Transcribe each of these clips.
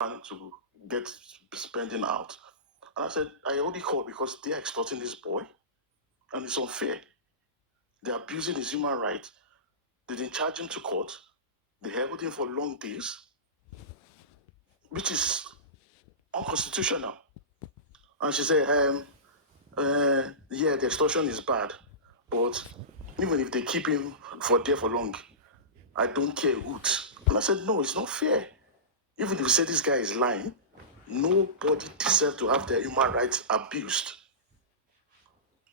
to get spending out. And I said, I only called because they are extorting this boy, and it's unfair. They're abusing his human rights. They didn't charge him to court. They held him for long days, which is unconstitutional. And she said, yeah, the extortion is bad, but even if they keep him there for long, I don't care what. And I said, no, it's not fair. Even if you say this guy is lying, nobody deserves to have their human rights abused.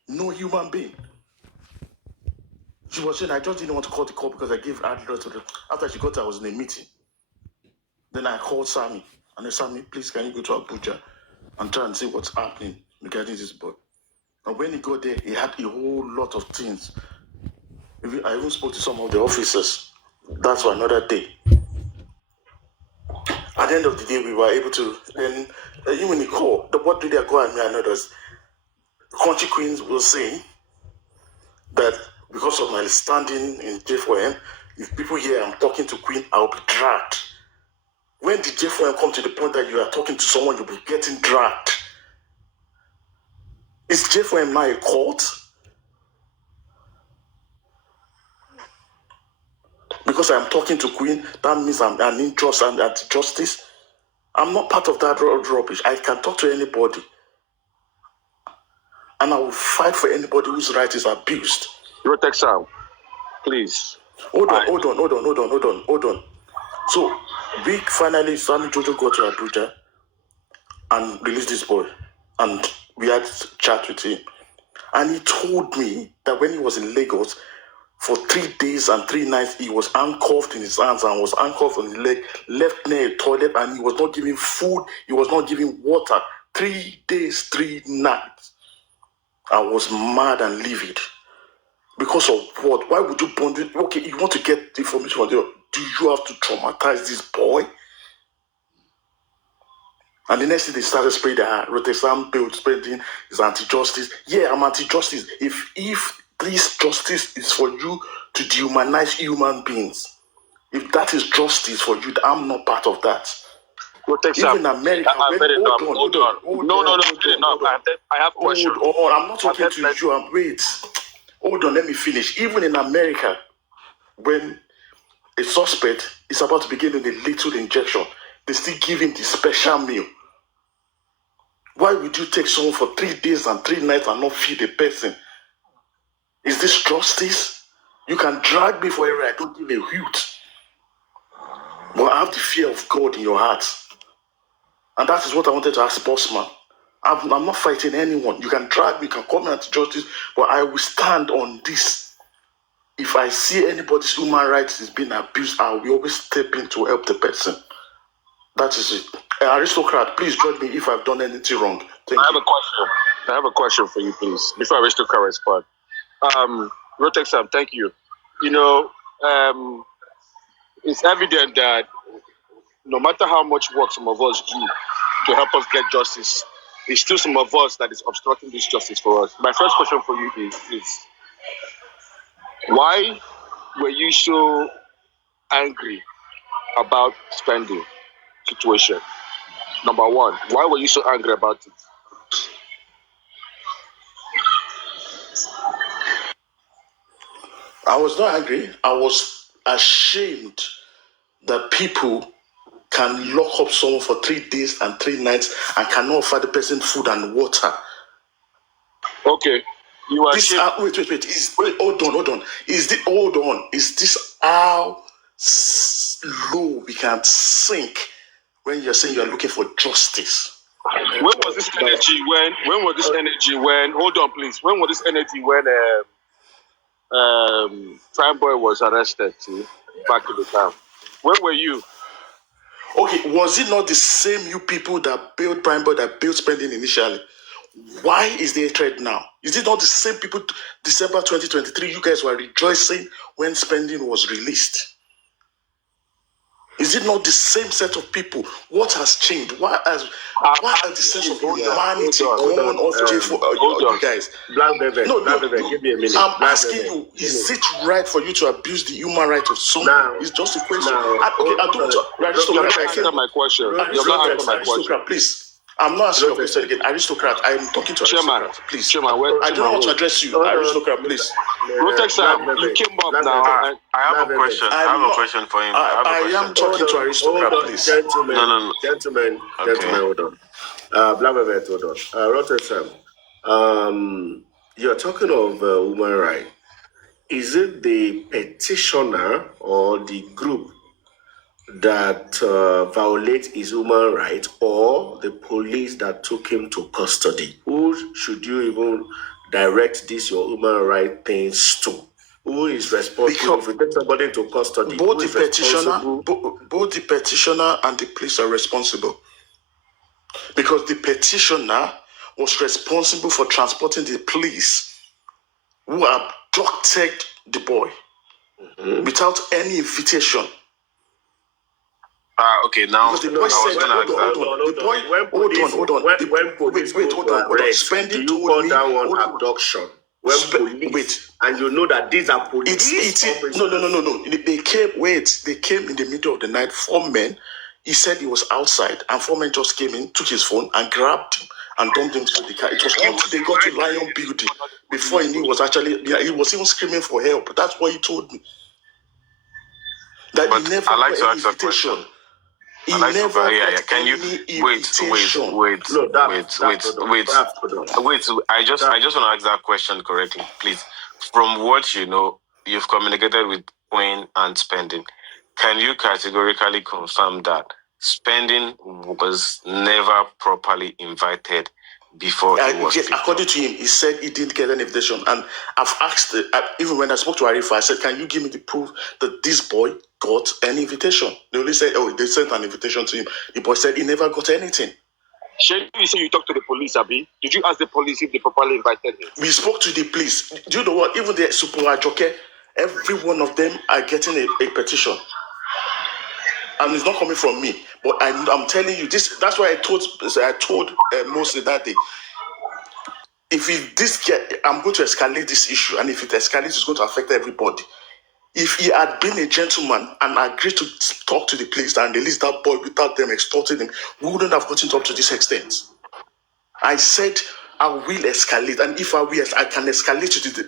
No human being. She was saying, I just didn't want to call the call because I gave her to the. After she got there, I was in a meeting. Then I called Sammy. And I said, Sammy, please, can you go to Abuja and try and see what's happening regarding this boy? And when he got there, he had a whole lot of things. I even spoke to some of the officers. That's for another day. At the end of the day, we were able to. Then, even when he called, what did they go at me and others? Country Queens was saying that because of my standing in J4M, if people hear I'm talking to Queen, I'll be dragged. When did J4M come to the point that you are talking to someone, you'll be getting dragged? Is J4M now a cult? Because I'm talking to Queen, that means I'm an interest and anti-justice. I'm not part of that rubbish. I can talk to anybody. And I will fight for anybody whose right is abused. Rotexsam, please. Hold on. So, we finally, Sammy Jojo got to Abuja and released this boy. And we had a chat with him. And he told me that when he was in Lagos, for 3 days and 3 nights, he was handcuffed in his hands and was handcuffed on his leg, left near a toilet, and he was not giving food, he was not giving water. 3 days, 3 nights. I was mad and livid. Because of what? Why would you bond it? Okay, you want to get information from there. Do you have to traumatize this boy? And the next thing they started spreading that Rotexsam bill spending is anti-justice. Yeah, I'm anti-justice. If this justice is for you to dehumanize human beings, if that is justice for you, I'm not part of that. Rotexsam, even America, hold on. No, I have questions. Hold on, I'm not talking to you. Wait. Hold on, let me finish. Even in America, when a suspect is about to be given a little injection, they still give him the special meal. Why would you take someone for 3 days and 3 nights and not feed a person? Is this justice? You can drag me forever, I don't give a hoot. But I have the fear of God in your heart. And that is what I wanted to ask Bossman. I'm not fighting anyone. You can drag me, you can call me anti-justice, but I will stand on this. If I see anybody's human rights is being abused, I will always step in to help the person. That is it. Aristocrat, please judge me if I've done anything wrong. Thank you. I have a question for you, please, before Aristocrat responds. Rotexsam, thank you. You know, it's evident that no matter how much work some of us do to help us get justice, it's still some of us that is obstructing this justice for us. My first question for you is why were you so angry about spending situation? Number one, why were you so angry about it? I was not angry. I was ashamed that people can lock up someone for 3 days and 3 nights and cannot offer the person food and water. Okay. You are this, wait. Hold on. Is this how low we can sink when you're saying you're looking for justice? When was this energy hold on please, when was this energy when Prime Boy was arrested back in the time? Where were you? Okay, was it not the same you people that built Prime Boy that built spending initially? Why is there a threat now? Is it not the same people? December 2023, you guys were rejoicing when spending was released. Is it not the same set of people? What has changed? Why has the sense of humanity gone off you guys? Black Velvet, No, Black Velvet, give me a minute. I'm Black asking Velvet, you, is it right for you to abuse the human right of someone? It's just a question. I don't You're not answering my question. You're not answering my question. Aristocrat, please. I'm not answering your question again. Aristocrat, I'm talking to Aristocrat. Please. I don't want to address you. Aristocrat, please. Rotexsam, you came up now. I have a question. I have a question for him. I am talking to Aristocrat, please. Gentlemen, gentlemen, hold on. Black Velvet, hold on. Rotexsam, you're talking of human rights. Is it the petitioner or the group that violate his human right, or the police that took him to custody? Who should you even direct this your human right things to? Who is responsible if you take somebody to custody? Both the petitioner and the police are responsible, because the petitioner was responsible for transporting the police who abducted the boy without any invitation. Okay, now Because the boy said, hold on. Wait. Spending you call that one abduction? When police, and you know that these are police. No. They came in the middle of the night. 4 men. He said he was outside, and 4 men just came in, took his phone, and grabbed him and dumped him to the car. It was until they got to Lion Building before he knew he was actually. Yeah, he was even screaming for help. That's what he told me. That he never got any invitation. Can you wait? I just want to ask that question correctly, please. From what you know, you've communicated with Queen and Spending. Can you categorically confirm that Spending was never properly invited before he was picked according to him, he said he didn't get an invitation. And I've asked, even when I spoke to Arifa, I said, can you give me the proof that this boy got an invitation? They only said, they sent an invitation to him. The boy said he never got anything. Shey, you say you talked to the police, Abi? Did you ask the police if they properly invited him? We spoke to the police. Do you know what? Even the Super Ajoke, every one of them are getting a petition. And it's not coming from me. But I'm telling you, that's why I told Moses that day. I'm going to escalate this issue, and if it escalates, it's going to affect everybody. If he had been a gentleman and agreed to talk to the police and release that boy without them extorting him, we wouldn't have gotten up to this extent. I said I will escalate, and if I will, I can escalate to the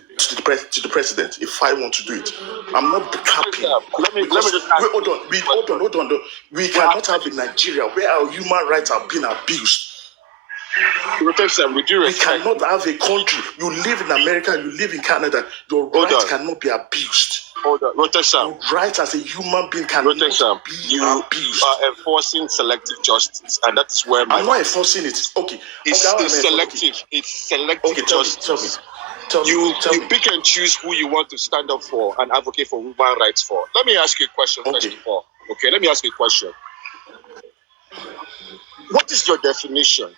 president if I want to do it. I'm not capping. Let me just ask. Hold on. We cannot have a Nigeria where our human rights are being abused. Rotexsam, with due respect, we cannot have a country. You live in America, you live in Canada. Your rights cannot be abused. Hold on, Rotexsam. Your rights as a human being cannot be abused. You are enforcing selective justice, and that is where I'm not enforcing it. Okay. It's selective. Okay. It's selective justice. Tell me. You pick and choose who you want to stand up for and advocate for human rights for. Let me ask you a question first of all. Okay, let me ask you a question. What is your definition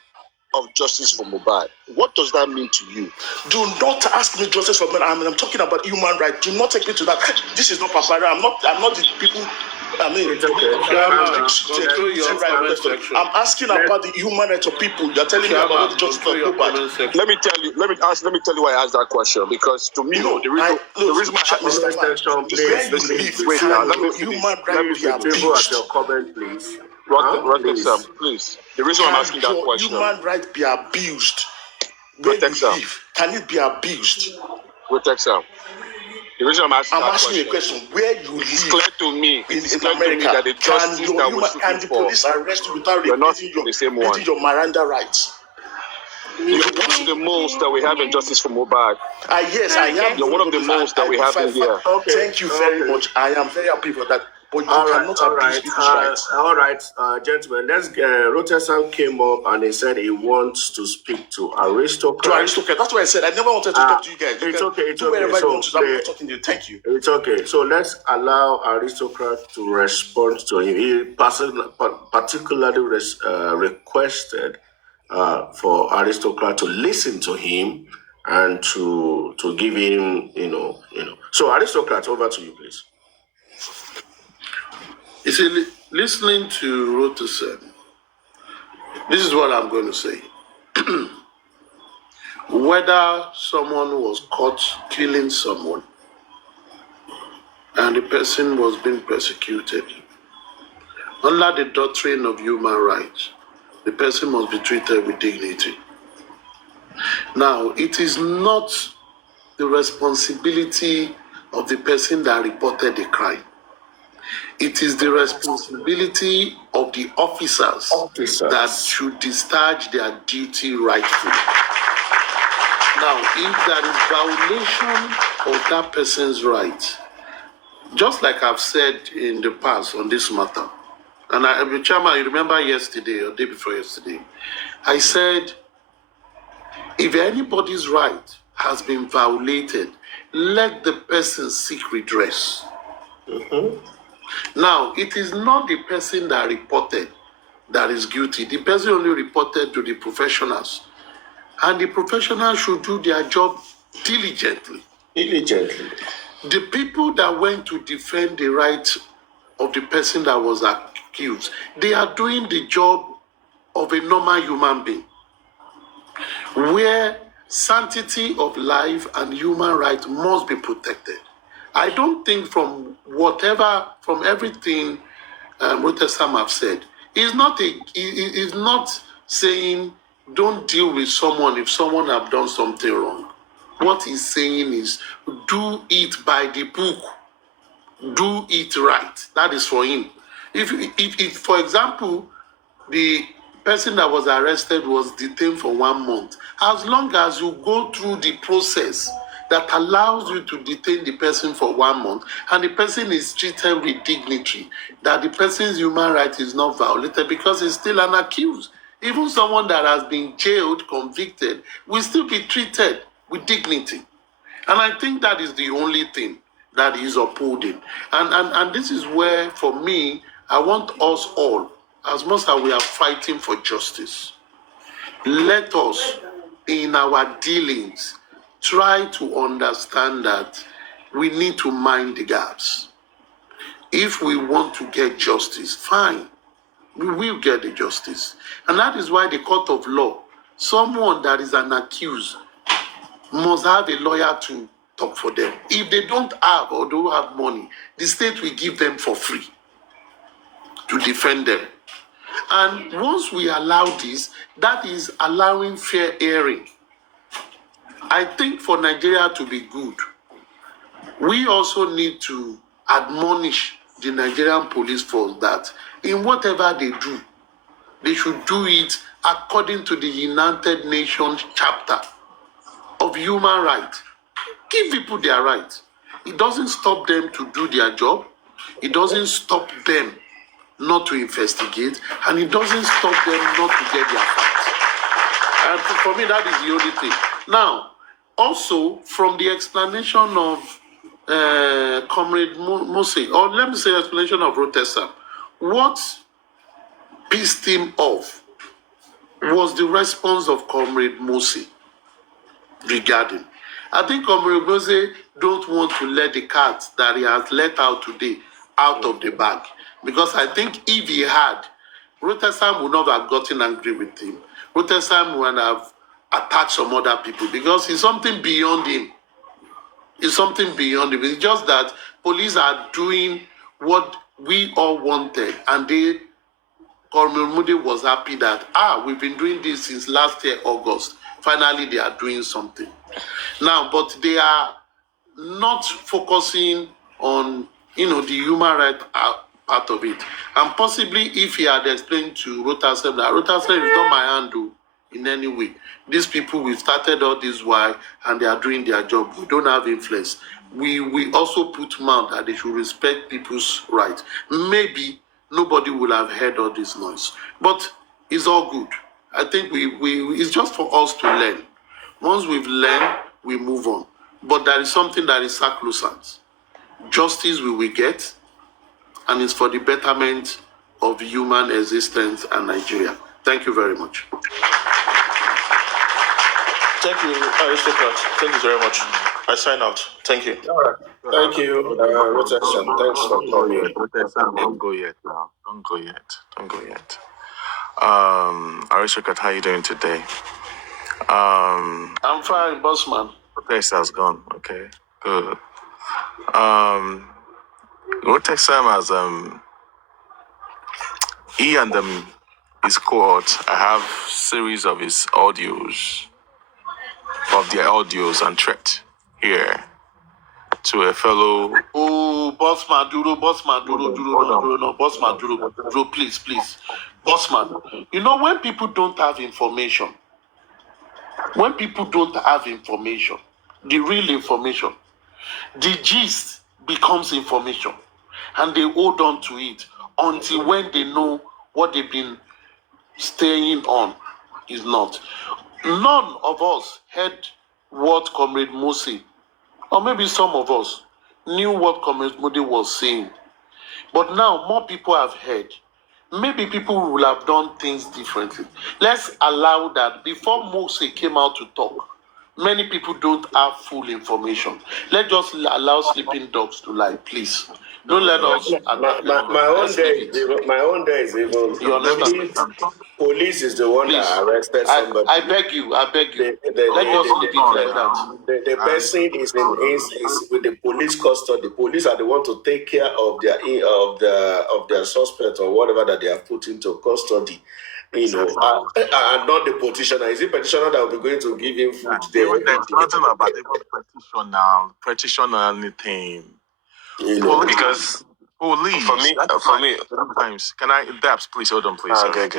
of justice for Mohbad? What does that mean to you? Do not ask me justice for Mohbad. I'm talking about human rights. Do not take me to that. This is not papara. I'm not the people. I'm asking about the human rights of people. You're telling me about the justice for Mohbad. Let me tell you why I asked that question. Because to me, the reason why I asked that question human rights be abused. Rotexsam, please. The reason I'm asking that question. Human rights be abused. Where you live, can it be abused? Rotexsam. The reason I'm asking you a question. Where you live, it's clear to me in America, that the justice can the police arrest you without repeating your Miranda rights? You're one of the most that we have in justice for Mohbad. Yes, I am. You're one of the most that we have in here. Thank you very much. I am very happy for that. But you cannot abuse people's rights. All right, gentlemen. Rotexsam came up and he said he wants to speak to Aristocrat. That's what I said. I never wanted to talk to you guys. It's okay. I'm not talking to you. Thank you. It's okay. So let's allow Aristocrat to respond to him. He particularly requested for Aristocrat to listen to him and to give him, So Aristocrat, over to you, please. You see, listening to Rotexsam, this is what I'm going to say. Whether someone was caught killing someone and the person was being persecuted, under the doctrine of human rights, the person must be treated with dignity. Now, it is not the responsibility of the person that reported the crime. It is the responsibility of the officers that should discharge their duty rightfully. Now, if there is violation of that person's right, just like I've said in the past on this matter, and Chairman, you remember yesterday or day before yesterday, I said, if anybody's right has been violated, let the person seek redress. Now, it is not the person that reported that is guilty. The person only reported to the professionals. And the professionals should do their job diligently. The people that went to defend the rights of the person that was accused, they are doing the job of a normal human being, where sanctity of life and human rights must be protected. I don't think from everything Rotexsam have said, is not saying don't deal with someone if someone have done something wrong. What he's saying is do it by the book, do it right. That is for him. If for example, the person that was arrested was detained for 1 month, as long as you go through the process that allows you to detain the person for 1 month and the person is treated with dignity, that the person's human right is not violated because he's still an accused. Even someone that has been jailed, convicted, will still be treated with dignity. And I think that is the only thing that is upholding. And this is where, for me, I want us all, as much as we are fighting for justice, let us, in our dealings, try to understand that we need to mind the gaps. If we want to get justice, fine, we will get the justice. And that is why the court of law, someone that is an accused, must have a lawyer to talk for them. If they don't have or don't have money, the state will give them for free to defend them. And once we allow this, that is allowing fair hearing. I think for Nigeria to be good, we also need to admonish the Nigerian police force that in whatever they do, they should do it according to the United Nations chapter of human rights. Give people their rights. It doesn't stop them to do their job. It doesn't stop them not to investigate, and it doesn't stop them not to get their facts. And for me, that is the only thing. Now, also, from the explanation of Comrade Mose, or let me say explanation of Rotexsam, what pissed him off was the response of Comrade Mose regarding. I think Comrade Mose don't want to let the cat that he has let out today out of the bag. Because I think if he had, Rotexsam would not have gotten angry with him. Rotexsam would have attacked some other people because it's something beyond him. It's something beyond him. It's just that police are doing what we all wanted, and Comrade was happy that, we've been doing this since last year, August. Finally, they are doing something. Now, but they are not focusing on, the human rights part of it. And possibly if he had explained to Rotexsam that Rotexsam is not my handle in any way. These people, we started all this while and they are doing their job. We don't have influence. We also put mouth that they should respect people's rights. Maybe nobody will have heard all this noise. But it's all good. I think it's just for us to learn. Once we've learned, we move on. But there is something that is sacrosanct. Justice we will get, and it's for the betterment of human existence and Nigeria. Thank you very much. Thank you, Aristocrat. Thank you very much. I sign out. Thank you. All right. Thank you, Rotexsam. Thanks for coming. Rotexsam, don't go yet now. Don't go yet. Don't go yet. Arishokat, how you doing today? I'm fine, bossman. Rotexsam's gone. Okay, good. Rotexsam has he and his cohort. I have series of his audios, of their audios and threat here to a fellow. Oh, bossman, Duro, bossman, Duro, please. Bossman, you know, when people don't have information, the real information, the gist becomes information, and they hold on to it until when they know what they've been staying on is not. None of us heard what Comrade Musi, or maybe some of us, knew what Comrade Modi was saying. But now more people have heard. Maybe people will have done things differently. Let's allow that. Before Musi came out to talk, many people don't have full information. Let's just allow sleeping dogs to lie, please. Don't let us. My own day is even. You understand? Police is the one Please, that arrested somebody. I beg you. Let's just leave it like that. The person is with the police custody. The police are the one to take care of their suspect or whatever that they have put into custody. You know, and not the petitioner. Is it petitioner that will be going to give him food? There's nothing about even petition or anything. You know, because police. For me, sometimes. Can I, Daps, please hold on, please. Okay.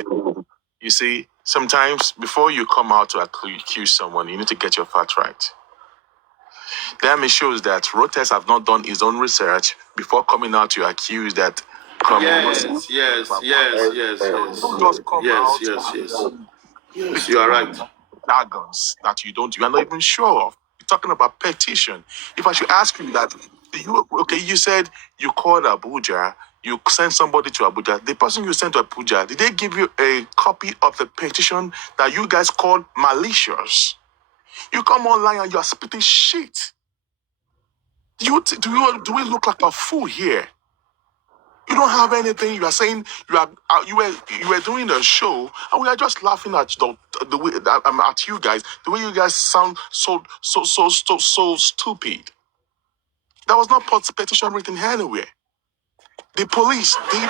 You see, sometimes before you come out to accuse someone, you need to get your facts right. That shows that Rotex have not done his own research before coming out to accuse that. Yes. Yes, you are right. Jargons that you are not even sure of. You're talking about petition. If I should ask you that, you said you called Abuja, you sent somebody to Abuja. The person you sent to Abuja, did they give you a copy of the petition that you guys called malicious? You come online and you're spitting shit. Do we look like a fool here? You don't have anything. You are saying you were doing a show, and we are just laughing at the way at you guys. The way you guys sound so stupid. There was not petition written anywhere. The police did.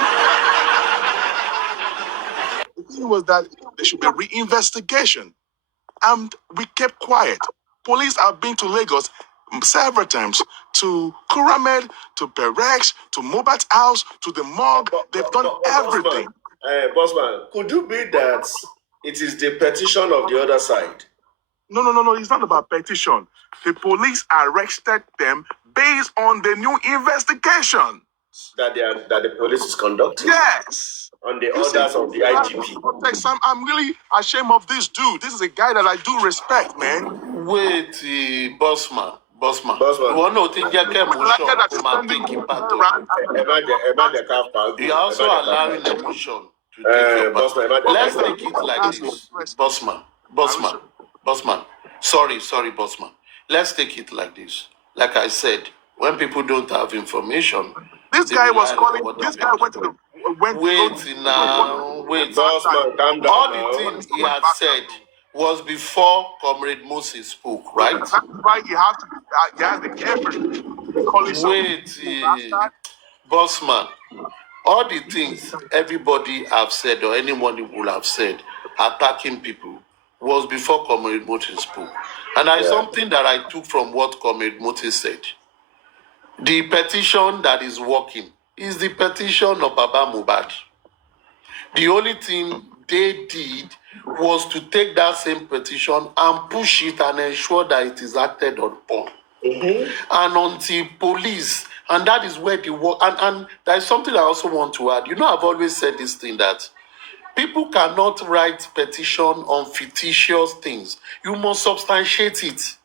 The thing was that there should be reinvestigation, and we kept quiet. Police have been to Lagos several times, to Kuramed, to Berex, to Mobat House, to the morgue. They've done everything. Bossman, could you be that it is the petition of the other side? No. It's not about petition. The police arrested them based on the new investigation that the police is conducting. Yes. On the orders of the IGP. I'm really ashamed of this dude. This is a guy that I do respect, man. Wait, bossman. One no thing you are also allowing emotion to take your part. Let's take it like this, bossman. Sorry, bossman. Let's take it like this. Like I said, when people don't have information, this guy was calling. This guy went to the. Wait. Bossman, calm down. All the things he had said was before Comrade Moses spoke, right? That's why you have to be careful. Wait, bossman. All the things everybody have said or anyone will have said attacking people was before Comrade Moses spoke. And there is something that I took from what Comrade Moses said. The petition that is working is the petition of Baba Mohbad. The only thing they did was to take that same petition and push it and ensure that it is acted upon. And until police, and that is where the work, and there is something I also want to add. You know, I've always said this thing that people cannot write petition on fictitious things. You must substantiate it.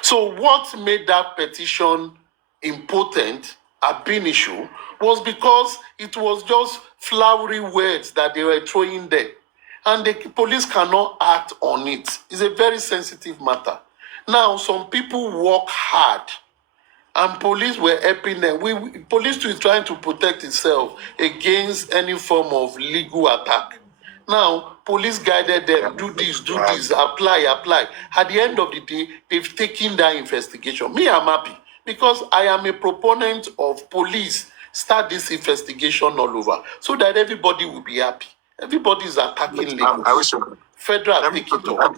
So what made that petition impotent, ab initio, was because it was just flowery words that they were throwing there. And the police cannot act on it. It's a very sensitive matter. Now, some people work hard, and police were helping them. Police too is trying to protect itself against any form of legal attack. Now, police guided them, do this, apply. At the end of the day, they've taken that investigation. Me, I'm happy because I am a proponent of police start this investigation all over so that everybody will be happy. Everybody is attacking Lagos. I wish you. Federal take it up.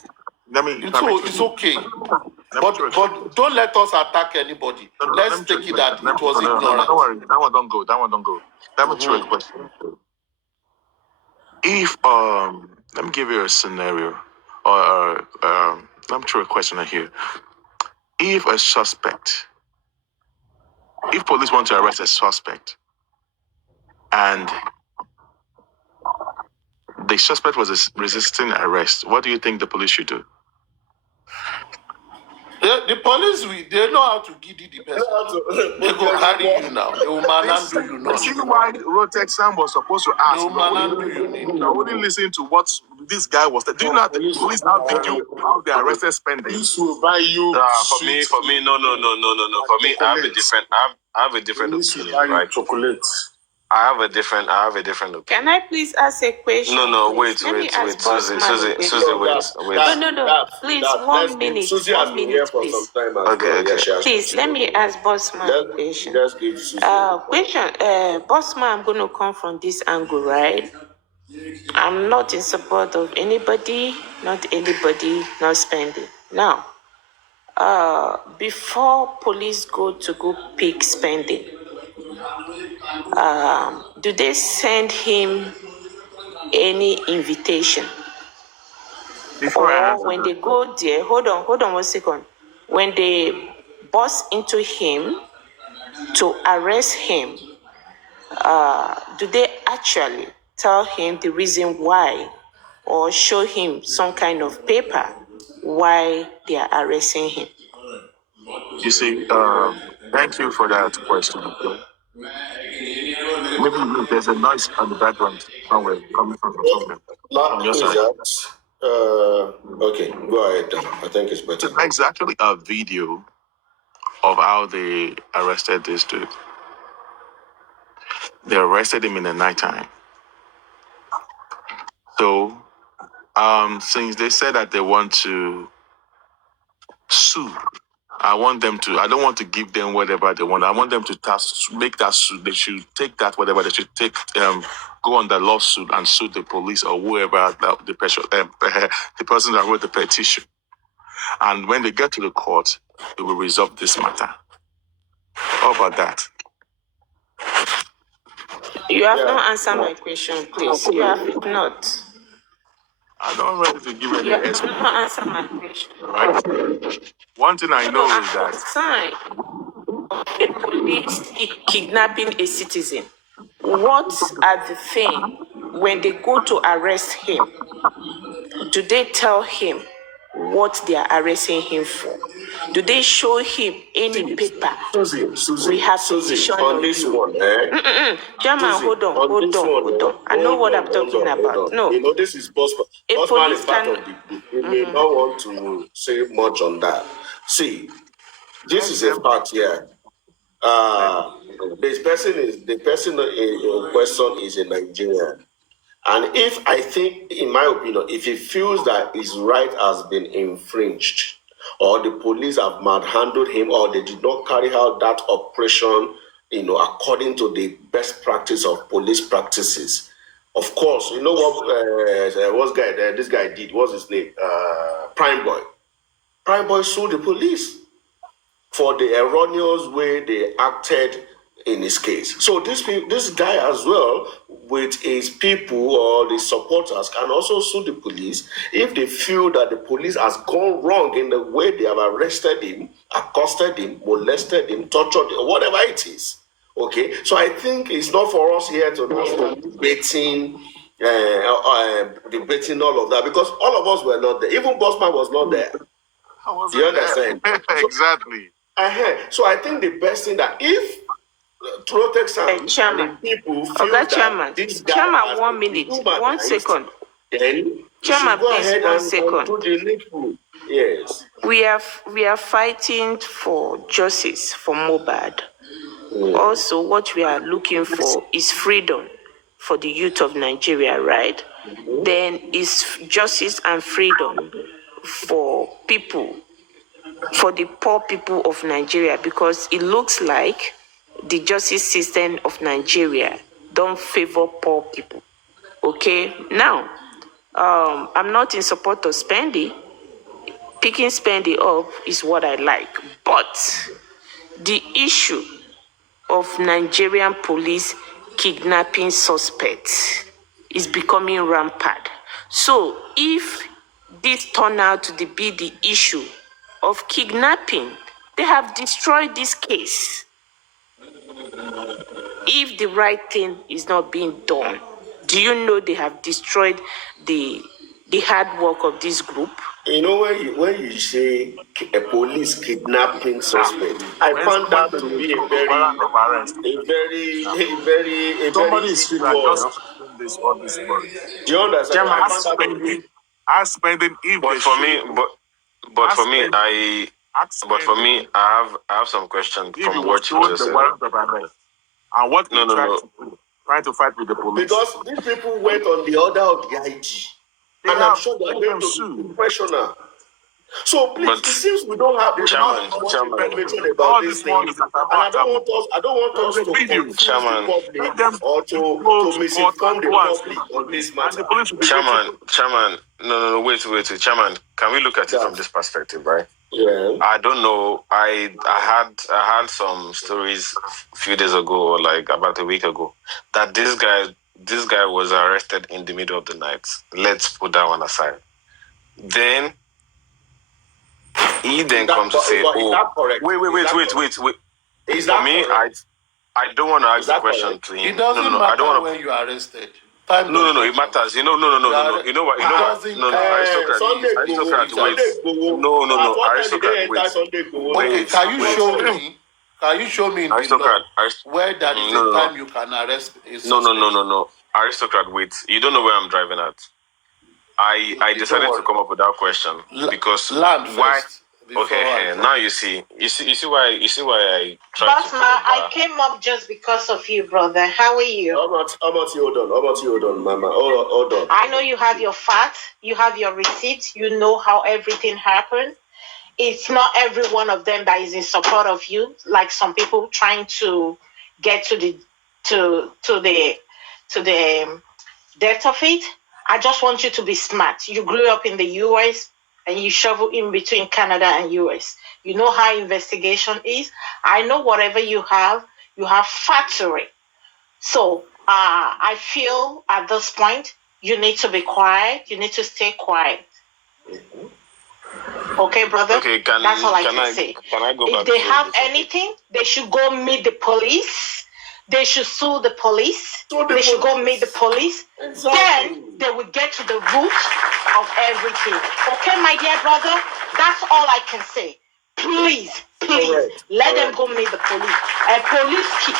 So it's okay. But don't let us attack anybody. Let's take it that it was ignorant. Don't worry, that one don't go. Let me throw a question. If let me give you a scenario, or let me throw a question here. If a suspect, if police want to arrest a suspect, and the suspect was resisting arrest, what do you think the police should do? The police, they know how to give you the best. They go carry you now. They will manhandle you now. See why Rotexsam was supposed to ask. They will manhandle you. I wouldn't listen to what this guy was. Do you know that the police have video how they arrested spending? Police will buy you. For me, no. For me, I have a different opinion, right? Chocolate. I have a different opinion. Can I please ask a question? No, wait, Susie, wait. No, please, 1 minute. Susie 1 has been minute, here for please. some time. Okay. Please, let me ask Bossman a question. Just give Susie. Bossman, I'm going to come from this angle, right? I'm not in support of anybody, not spending. Now, before police go pick spending, do they send him any invitation? Or when they go there, hold on 1 second. When they bust into him to arrest him, do they actually tell him the reason why, or show him some kind of paper why they are arresting him? You see, thank you for that question. Maybe there's a noise on the background somewhere coming from somewhere. On your side. Okay, go ahead. I think it's better. It's actually a video of how they arrested this dude. They arrested him in the nighttime. So, since they said that they want to sue, I don't want to give them whatever they want. I want them to make that suit. They should take that, whatever they should take, go on the lawsuit and sue the police or whoever the person that wrote the petition. And when they get to the court, they will resolve this matter. How about that? You have not answered my question, please. You have not. I'm not ready to give any You have answer. not answered my question. Right? One thing I know is that sign a police kidnapping a citizen. What are the things when they go to arrest him? Do they tell him what they are arresting him for? Do they show him any paper? Susie, We have Susie, petition on this one, German, hold on. I know what I'm talking about. No. You know, this is Bossman. Bossman is part of the you may not want to say much on that. See, this is a fact here. The person in question is a Nigerian. And if I think, in my opinion, if he feels that his right has been infringed, or the police have manhandled him, or they did not carry out that operation, according to the best practice of police practices, of course, you know what this guy did? What's his name? Prime Boy. Prime Boy sued the police for the erroneous way they acted in his case. So this guy as well, with his people or the supporters, can also sue the police if they feel that the police has gone wrong in the way they have arrested him, accosted him, molested him, tortured him, whatever it is. Okay, so I think it's not for us here to start debating all of that, because all of us were not there. Even Bossman was not there. Do you understand? Exactly. So I think the best thing that if Rotexsam and the people feel that this guy Chairman, 1 minute, 1 second. then you Chairman, should go please, ahead 1 and second. do the needful. Yes. We are fighting for justice for Mohbad. Also, what we are looking for is freedom for the youth of Nigeria, right? Then is justice and freedom for people, for the poor people of Nigeria, because it looks like the justice system of Nigeria don't favor poor people. Okay, now, I'm not in support of spending. Picking spending up is what I like, but the issue of Nigerian police kidnapping suspects is becoming rampant. So if this turn out to be the issue of kidnapping, they have destroyed this case. If the right thing is not being done, do you know they have destroyed the hard work of this group? You know, when you say a police kidnapping suspect, I found that to be a very Somebody is easy feeling word. this all this word. Do you understand? I found that to be. Spending if But they for should, me, I have some questions if from you what you told just the said. warrant of arrest, and what No, you trying to fight with the police. Because these people went on the order of the IG, and I'm sure they're going to be professional. So please, But it seems we don't have much information about this thing, and I don't want us to confuse the public or to misinform the public on this matter. Chairman, no, wait, Chairman, can we look at it from this perspective, right? Yeah. I don't know. I had some stories a few days ago, or like about a week ago, that this guy was arrested in the middle of the night. Let's put that one aside. Then he then comes to say, is that correct? Wait. Is For that me, correct? I don't want to ask the question to him. It doesn't matter I don't want when you are arrested. No, it matters. You know what? Aristocrat, wait. No, aristocrat, wait. Okay, can you show me in the law where there is a time you can arrest a suspect? No. Aristocrat, wait. You don't know where I'm driving at. I decided to come up with that question because why? Okay, now you see why I tried Bossma, I came up just because of you, brother. How are you? How about you hold on, Mama? Hold on. I know you have your facts, you have your receipts, you know how everything happened. It's not every one of them that is in support of you, like some people trying to get to the depth of it. I just want you to be smart. You grew up in the US and you shovel in between Canada and US. You know how investigation is. I know whatever you have factory. So I feel at this point you need to be quiet. You need to stay quiet. Okay, brother? Okay, that's all I can say. Can I go back? If they have anything, they should go meet the police. They should sue the police. They should go meet the police. Exactly. Then they will get to the root of everything. Okay, my dear brother? That's all I can say. Please, let them go meet the police. And police keep.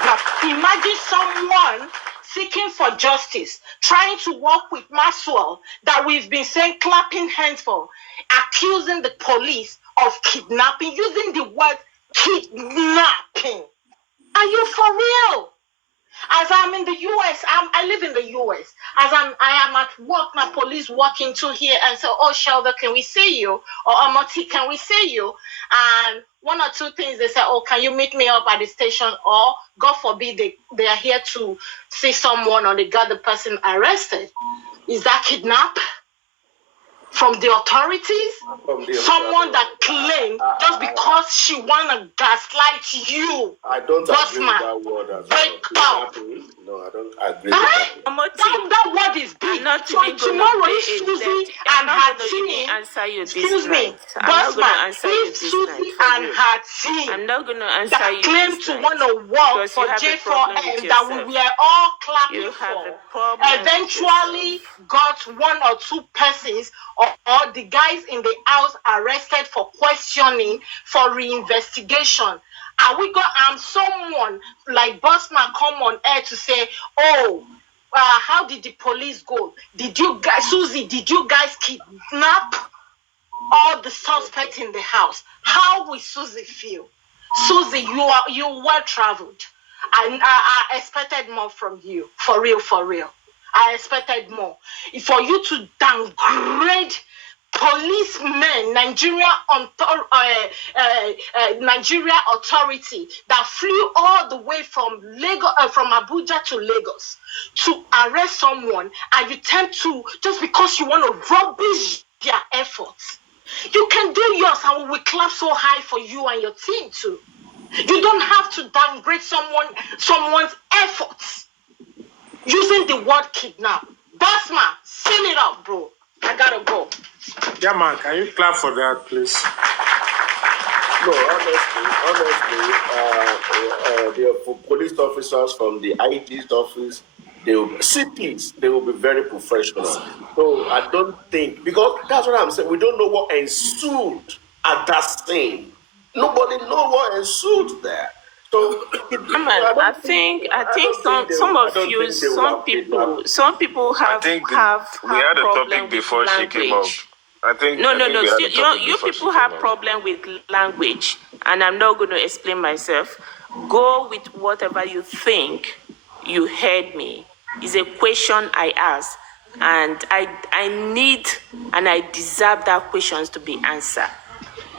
But imagine someone seeking for justice, trying to work with Maxwell that we've been saying clapping hands for, accusing the police of kidnapping, using the word kidnapping. Are you for real? As I'm in the US, I live in the US. As I am at work, my police walk into here and say, "Oh, Shelda, can we see you?" Or "Amoti, can we see you?" And one or two things they say, "Oh, can you meet me up at the station?" Or God forbid they are here to see someone or they got the person arrested. Is that kidnap? From the authorities? Someone that claimed just because she wanna gaslight you. I don't agree with that word as well. Wake up. No, I don't agree with that. That word is big. So tomorrow if Susie and her team, excuse me, Bossman, if Susie and her team I'm not going to answer that you claim to want to work for J4M that we were all clapping for, eventually got one or two persons or the guys in the house arrested for questioning, for reinvestigation. Are we going? Someone like Bossman come on air to say, "Oh, how did the police go? Did you guys, Susie, did you guys kidnap all the suspects in the house? How will Susie feel? Susie, you well traveled. I expected more from you. For real. I expected more. For you to downgrade policemen, Nigeria authority that flew all the way from from Abuja to Lagos to arrest someone, and you tend to, just because you want to rubbish their efforts. You can do yours, and we will clap so high for you and your team too. You don't have to downgrade someone's efforts using the word kidnap. Bossman, seal it up, bro. I gotta go. Yeah, man, can you clap for that, please? No, honestly, the police officers from the IG's office, CPs, they will be very professional. So I don't think, because that's what I'm saying, we don't know what ensued at that scene. Nobody knows what ensued there. So I think some people have we had a problem topic with before she came up. language. I think No. we had a topic You before she people came have up. problem with language, and I'm not going to explain myself. Go with whatever you think you heard me. It's a question I asked, and I need and I deserve that questions to be answered.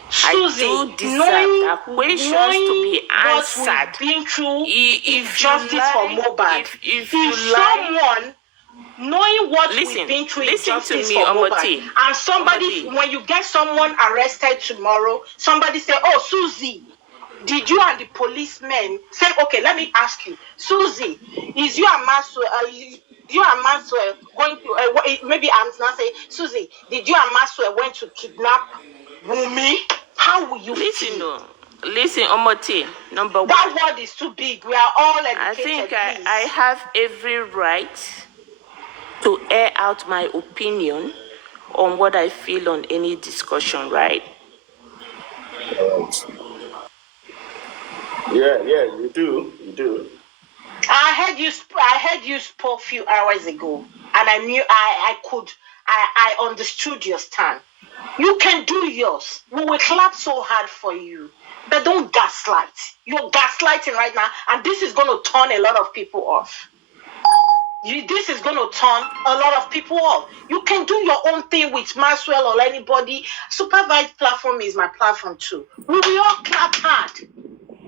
Susie, I do deserve that questions to be answered. What we've been through If justice for Mohbad. If someone knowing what we've been through is justice for Mohbad, and somebody, when you get someone arrested tomorrow, somebody say, "Oh, Susie, did you and the policemen say, okay, let me ask you, Susie, is you and Maxwell going to, maybe I'm not saying, Susie, did you and Maxwell went to kidnap Wumi? How will you feel?" Listen, Omoti, number one. That word is too big. We are all educated. I think I have every right to air out my opinion on what I feel on any discussion, right? Yeah, you do. I heard you spoke a few hours ago, and I knew I understood your stand. You can do yours. We will clap so hard for you. But don't gaslight. You're gaslighting right now, and this is going to turn a lot of people off. This is going to turn a lot of people off. You can do your own thing with Maxwell or anybody. Supervised platform is my platform too. We will all clap hard.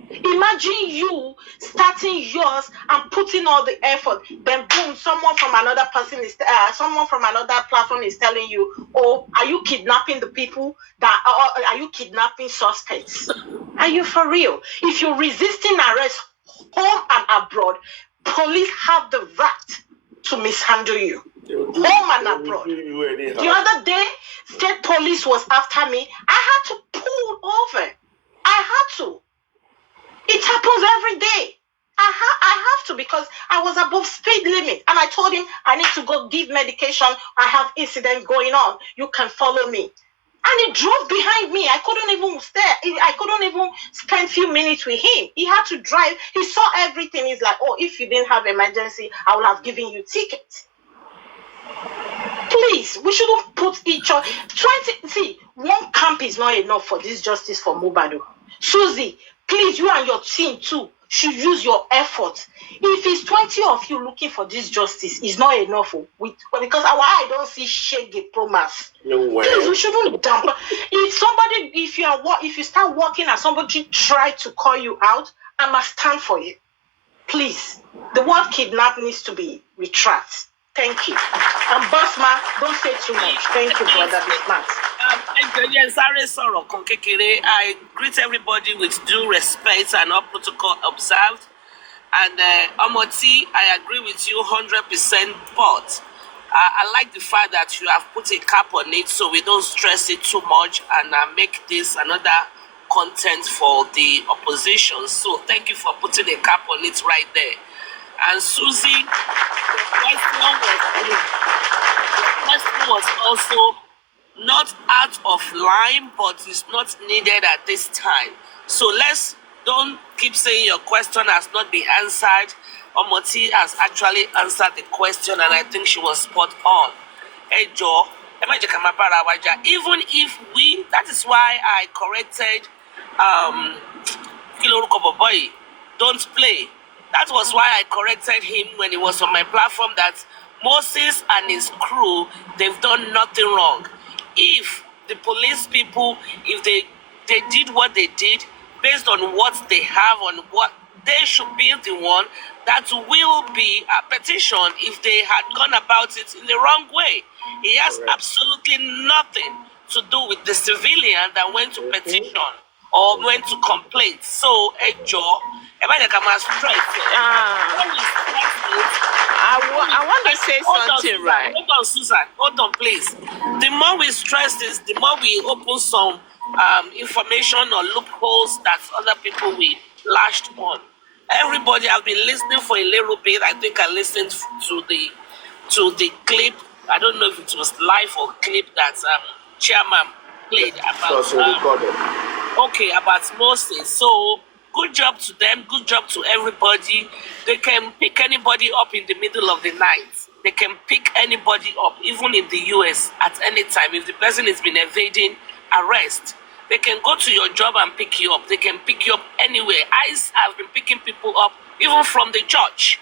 Imagine you starting yours and putting all the effort. Then boom, someone from another platform is telling you, "Oh, are you kidnapping the people? Are you kidnapping suspects? Are you for real? If you're resisting arrest home and abroad, police have the right to mishandle you. Home and abroad. The other day, state police was after me. I had to pull over. I had to. It happens every day. I have to, because I was above speed limit, and I told him I need to go give medication. I have incident going on. You can follow me. And he drove behind me. I couldn't even stare. I couldn't even spend few minutes with him. He had to drive. He saw everything. He's like, "Oh, if you didn't have emergency, I would have given you ticket." Please, we shouldn't put each other. One camp is not enough for this justice for Mohbad. Susie, please, you and your team too should use your effort. If it's 20 of you looking for this justice, it's not enough. Because our eye don't see shaggy promise. Please, we shouldn't dump. If you start working and somebody try to call you out, I must stand for you. Please, the word kidnap needs to be retracted. Thank you. And Bossman, don't say too much. Thank you, brother. Be smart. I greet everybody with due respect and all protocol observed. And Omoti, I agree with you 100%. But I like the fact that you have put a cap on it, so we don't stress it too much and make this another content for the opposition. So thank you for putting a cap on it right there. And Susie, the question was also not out of line, but it's not needed at this time. So let's Don't keep saying your question has not been answered. Omoti has actually answered the question, and I think she was spot on. Hey, Joe, even if that is why I corrected Boy, don't play. That was why I corrected him when he was on my platform that Moses and his crew, they've done nothing wrong. If the police people, if they did what they did based on what they have, on what they should be the one that will be a petition if they had gone about it in the wrong way. He has absolutely nothing to do with the civilian that went to petition or went to complain. So, Joe, I want to say something, right? Hold on, Susan. Hold on, please. The more we stress this, the more we open some information or loopholes that other people will lashed on. Everybody, I've been listening for a little bit. I think I listened to the clip. I don't know if it was live or clip that chairman played about. About Moses. So good job to them. Good job to everybody. They can pick anybody up in the middle of the night. They can pick anybody up, even in the US, at any time. If the person has been evading arrest, they can go to your job and pick you up. They can pick you up anywhere. I have been picking people up, even from the church.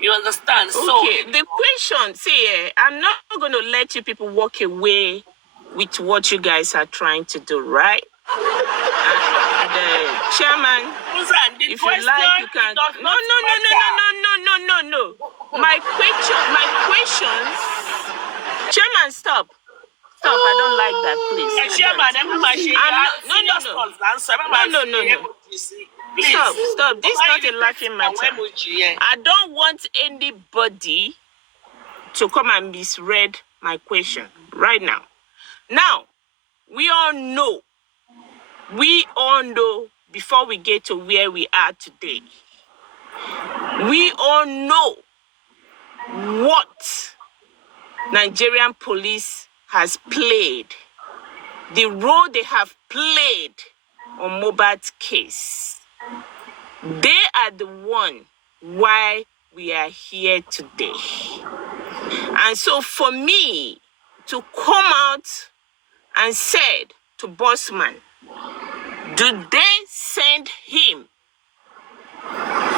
You understand? Okay, so the question, see, I'm not going to let you people walk away with what you guys are trying to do, right? And chairman, if you like, you can. No. My questions. Chairman, stop. I don't like that, please. Chairman, no. Stop. This is not a laughing matter. I don't want anybody to come and misread my question right now. Now, we all know before we get to where we are today, we all know what Nigerian police has played, the role they have played on Mohbad's case. They are the one why we are here today. And so for me to come out and said to Bossman, do they send him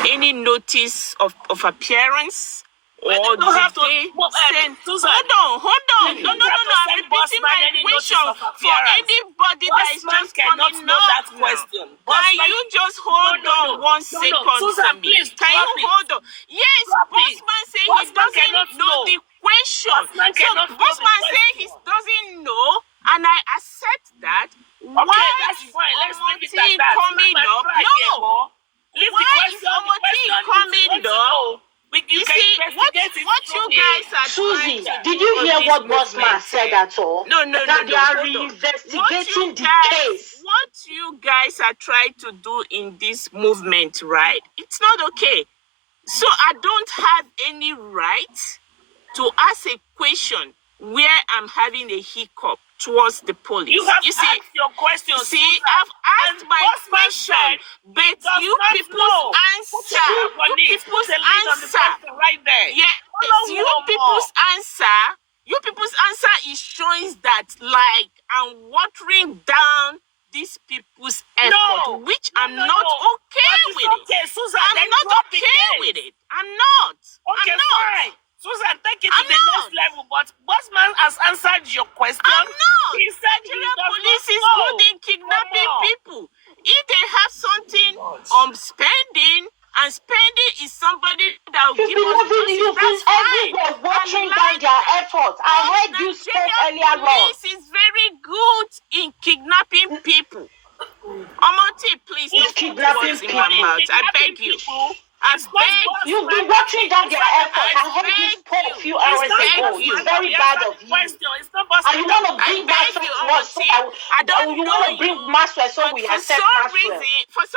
any notice of appearance? Or do they send... Hold on. No. I'm repeating my question for anybody that is just coming up. Can you just hold on 1 second for me? Can you hold on? Yes, Bossman says he doesn't know the question. So Bossman says he doesn't know, and I accept that. Why that's fine. Let's leave it at that. Coming up? No. Why is Omoti coming up? You see, what you guys are Susie, did you hear what Bossman said at all? No. That they are reinvestigating the case. What you guys are trying to do in this movement, right? It's not okay. So I don't have any right to ask a question where I'm having a hiccup towards the police. You have asked your question. See, I've asked my question, but you people's answer. You people's answer. Right there. Yes, you people's answer is showing that like I'm watering down these people's effort, which I'm not okay with it. Susan, I'm not okay with it. I'm not. Okay, I'm not. fine. Susan, take it to the next level, but Bossman has answered your question. I'm not. He said Nigerian police is good in kidnapping people. If they have something on spending, and spending is somebody that will give us justice, that's fine. Everywhere watching down their efforts. I heard you spoke earlier on. Police is very good in kidnapping people. Omoti, please don't put words in my mouth. I beg you. I beg you. You've been watching down their efforts. I heard you spoke a few hours ago. It's very bad of you. And you want to bring Maxwell. You want to bring Maxwell so we accept Maxwell.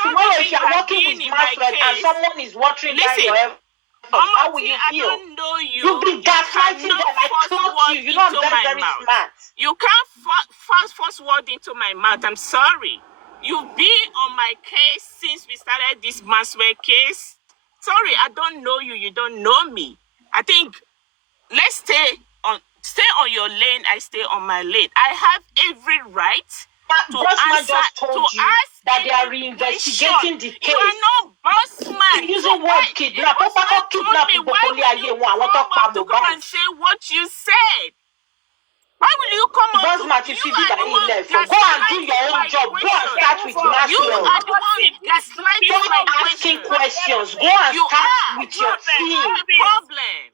Tomorrow, if you're working with Maxwell and someone is watching down your efforts, how will you feel? I don't know you. You've been gaslighting them. I clocked you. You know I'm very, very smart. You can't force word into my mouth. I'm sorry. You've been on my case since we started this Maxwell case. Sorry, I don't know you. You don't know me. I think let's stay on your lane. I stay on my lane. I have every right to Bossman just told you ask that they are reinvestigating the case. You are not Bossman. Using word kidnap. To come and say what you said. Why will you come on to Bossman, you are the one go and do your own job. Go and start with Maxwell. You are the one gaslighting my asking questions. Go and start with your team.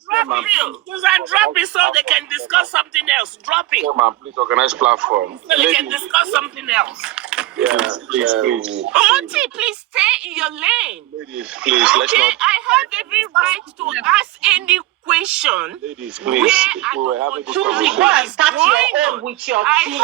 Problem. Susan, drop it so they can discuss something else. Drop it. Come on, please organize platform. So they can discuss something else. Yeah, please. Omonti, please stay in your lane. Ladies, please, let's Okay, not. I have every right to ask any question. Ladies, please. Where I don't Susie, go and start your own with your team.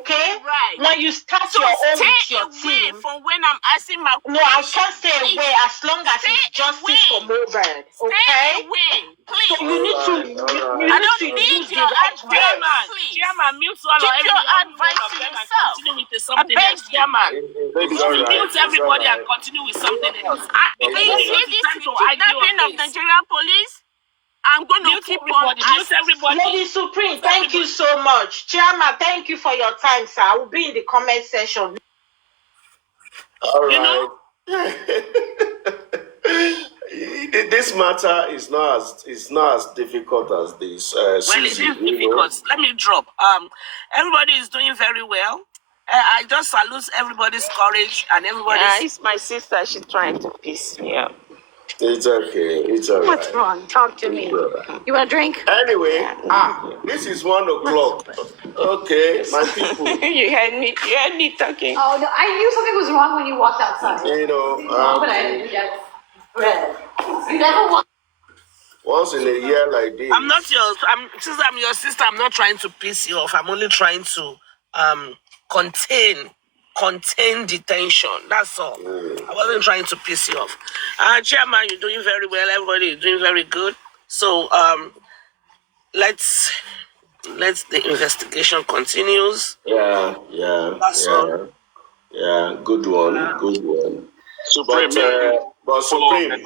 Okay? Right. When you start your own with your away team. from when I'm asking my No, I can't stay away as long as it's justice for Mohbad. Okay? away, please. So you need to I don't need your advice. Chairman, mute all Keep of your everyone advice to and yourself. continue with something I beg else. Chairman, Ladies, all right. mute everybody and continue with something else. You see this Time to argue kidnapping on of this. Nigerian police? I'm going to Mute keep everybody. on Mute everybody. Lady Supreme, thank you so much. Chairman, thank you for your time, sir. I will be in the comment section. All right. You know? This matter is not as difficult as this. Well, it Susie, is difficult. Let me drop. Everybody is doing very well. I just salute everybody's courage and everybody's. Yeah, it's my sister. She's trying to piss me up. It's okay. It's all right. What's wrong? Talk to me. You want a drink? Anyway, this is 1 o'clock. Okay, my people. You heard me talking. Oh, no, I knew something was wrong when you walked outside. You know, But I didn't get bread. You never want. once in a year like this. Since I'm your sister, I'm not trying to piss you off. I'm only trying to contain the tension. That's all. I wasn't trying to piss you off. Chairman, you're doing very well. Everybody is doing very good. So let's the investigation continues. Yeah. That's all. Yeah, good one. Supreme, But Supreme, I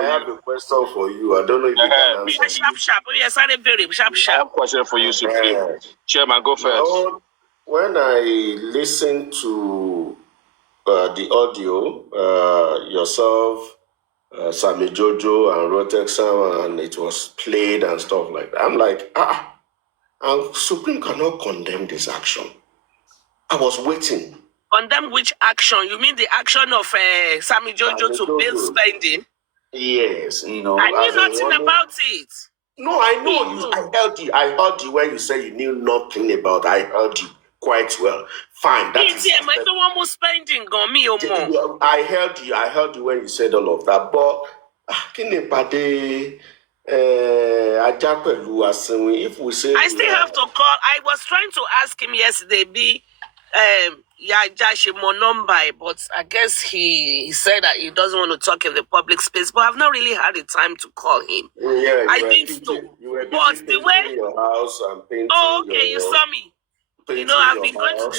have a question for you. I don't know if you can answer. Sharp. Yes, I did very sharp. I have a question for you, Supreme. Chairman, go first. When I listened to the audio, yourself, Sammy Jojo, and Rotexsam, and it was played and stuff like that, I'm like, and Supreme cannot condemn this action. I was waiting. Condemn which action? You mean the action of Sammy Jojo to bill spending? Yes, you know. I knew nothing about it. No, I know you. I heard you when you say you knew nothing about. I heard you quite well. Fine. That is. Spending on me or more. I heard you when you said all of that. But if we say I still have to call. I was trying to ask him yesterday, number, but I guess he said that he doesn't want to talk in the public space. But I've not really had the time to call him. Yeah, I think so. But the way your house and painting. Oh, okay, you saw me. You know, I've been going to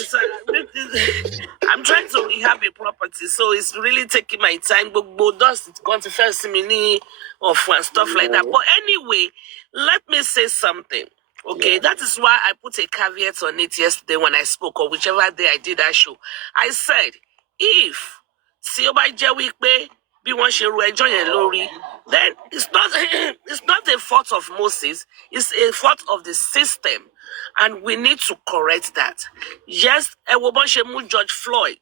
this. I'm trying to rehab a property, so it's really taking my time. But dust it's going to first mini or stuff like that. But anyway, let me say something. Okay, that is why I put a caveat on it yesterday when I spoke, or whichever day I did that show. I said, if Sioba Jewikbe be one lori, then it's not a fault of Moses, it's a fault of the system. And we need to correct that. Yes, Ewobonshemu George Floyd.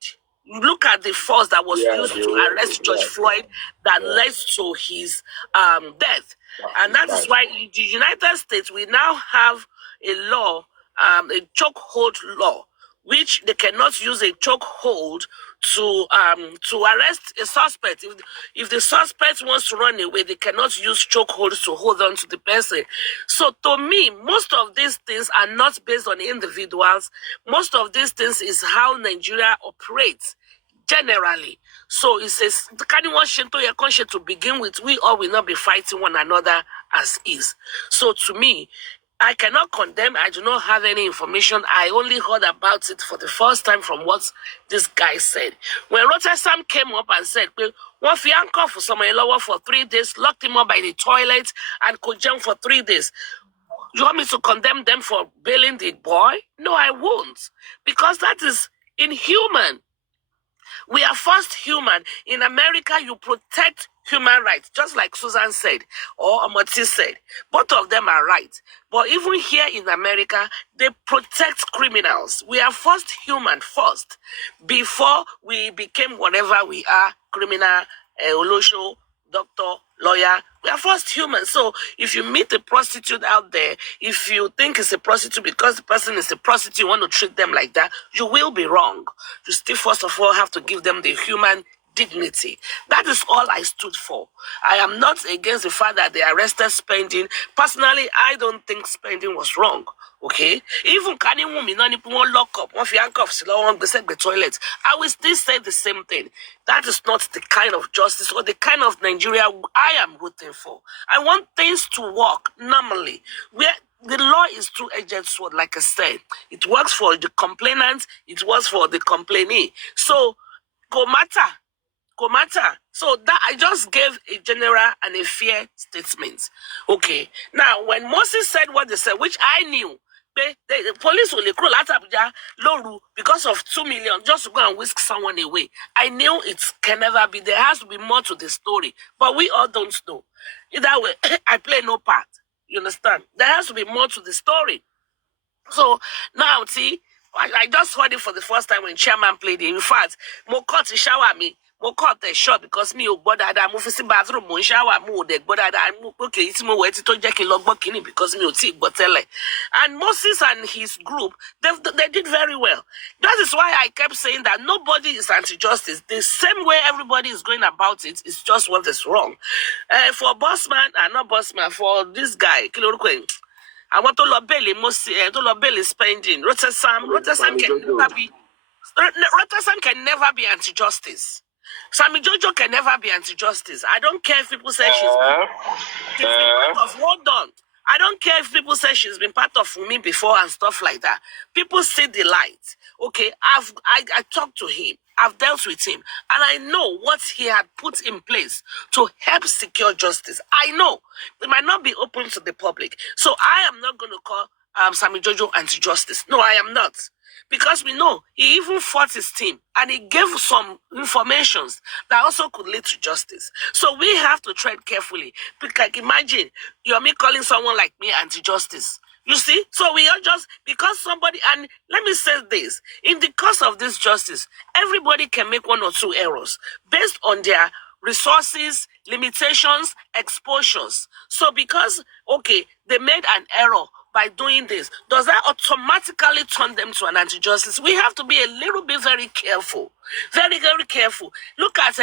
Look at the force that was used to arrest George Floyd that led to his death. And that is why in the United States, we now have a law, a chokehold law, which they cannot use a chokehold to arrest a suspect. If the suspect wants to run away, they cannot use chokeholds to hold on to the person. So to me, most of these things are not based on individuals. Most of these things is how Nigeria operates generally. So it says, to begin with, we all will not be fighting one another as is. So to me, I cannot condemn. I do not have any information. I only heard about it for the first time from what this guy said. When Rotexsam came up and said, one fianco for someone lower for 3 days, locked him up by the toilet and could jump for 3 days. You want me to condemn them for bailing the boy? No, I won't. Because that is inhuman. We are first human. In America, you protect human rights, just like Susan said, or Amati said. Both of them are right. But even here in America, they protect criminals. We are first human first, before we became whatever we are, criminal, olosho, doctor, lawyer. We are first human. So if you meet a prostitute out there, if you think it's a prostitute because the person is a prostitute, you want to treat them like that, you will be wrong. You still first of all have to give them the human dignity. That is all I stood for. I am not against the fact that they arrested Spending. Personally, I don't think Spending was wrong. Okay? Even Kani woman, one lock up, one handcuffs, one beside the toilet. I will still say the same thing. That is not the kind of justice or the kind of Nigeria I am rooting for. I want things to work normally. Where the law is two-edged sword, like I said. It works for the complainant, it works for the complainee. So, go matter. So that I just gave a general and a fair statement. Okay. Now, when Moses said what they said, which I knew, the police will crawl out Abuja Loru because of 2 million just to go and whisk someone away. I knew it can never be. There has to be more to the story, but we all don't know. Either way, I play no part. You understand? There has to be more to the story. So now, see, I just heard it for the first time when Chairman played it. In fact, mo cut the shower me. Mo cut the shot because me o gbọ́ dáadáa mo fi sí bathroom mo shower mo de gbọ́ dáadáa mo okay tí mo wẹ̀ tí tó jẹ́ kí n lọ gbọ́ kíní because me o tí gbọ́ tẹ́lẹ̀. And Moses and his group, they did very well. That is why I kept saying that nobody is anti-justice. The same way everybody is going about it is just what is wrong. For Bossman and not Bossman, for this guy, àwọn tó lọ bẹ́ẹ̀lì tó lọ bẹ́ẹ̀lì Spending, Rotexsam can never be anti-justice. Sammy Jojo can never be anti-justice. I don't care if people say she's been part of, hold on. I don't care if people say she's been part of me before and stuff like that. People see the light. Okay, I talked to him. I've dealt with him. And I know what he had put in place to help secure justice. I know. It might not be open to the public. So I am not going to call Sammy Jojo anti-justice. No, I am not. Because we know he even fought his team and he gave some informations that also could lead to justice. So we have to tread carefully. Because imagine you're me calling someone like me anti-justice. You see? So we are just, because somebody, and let me say this, in the course of this justice, everybody can make 1 or 2 errors based on their resources, limitations, exposures. So because, okay, they made an error by doing this, does that automatically turn them to an anti-justice? We have to be a little bit very careful. Very, very careful. Look at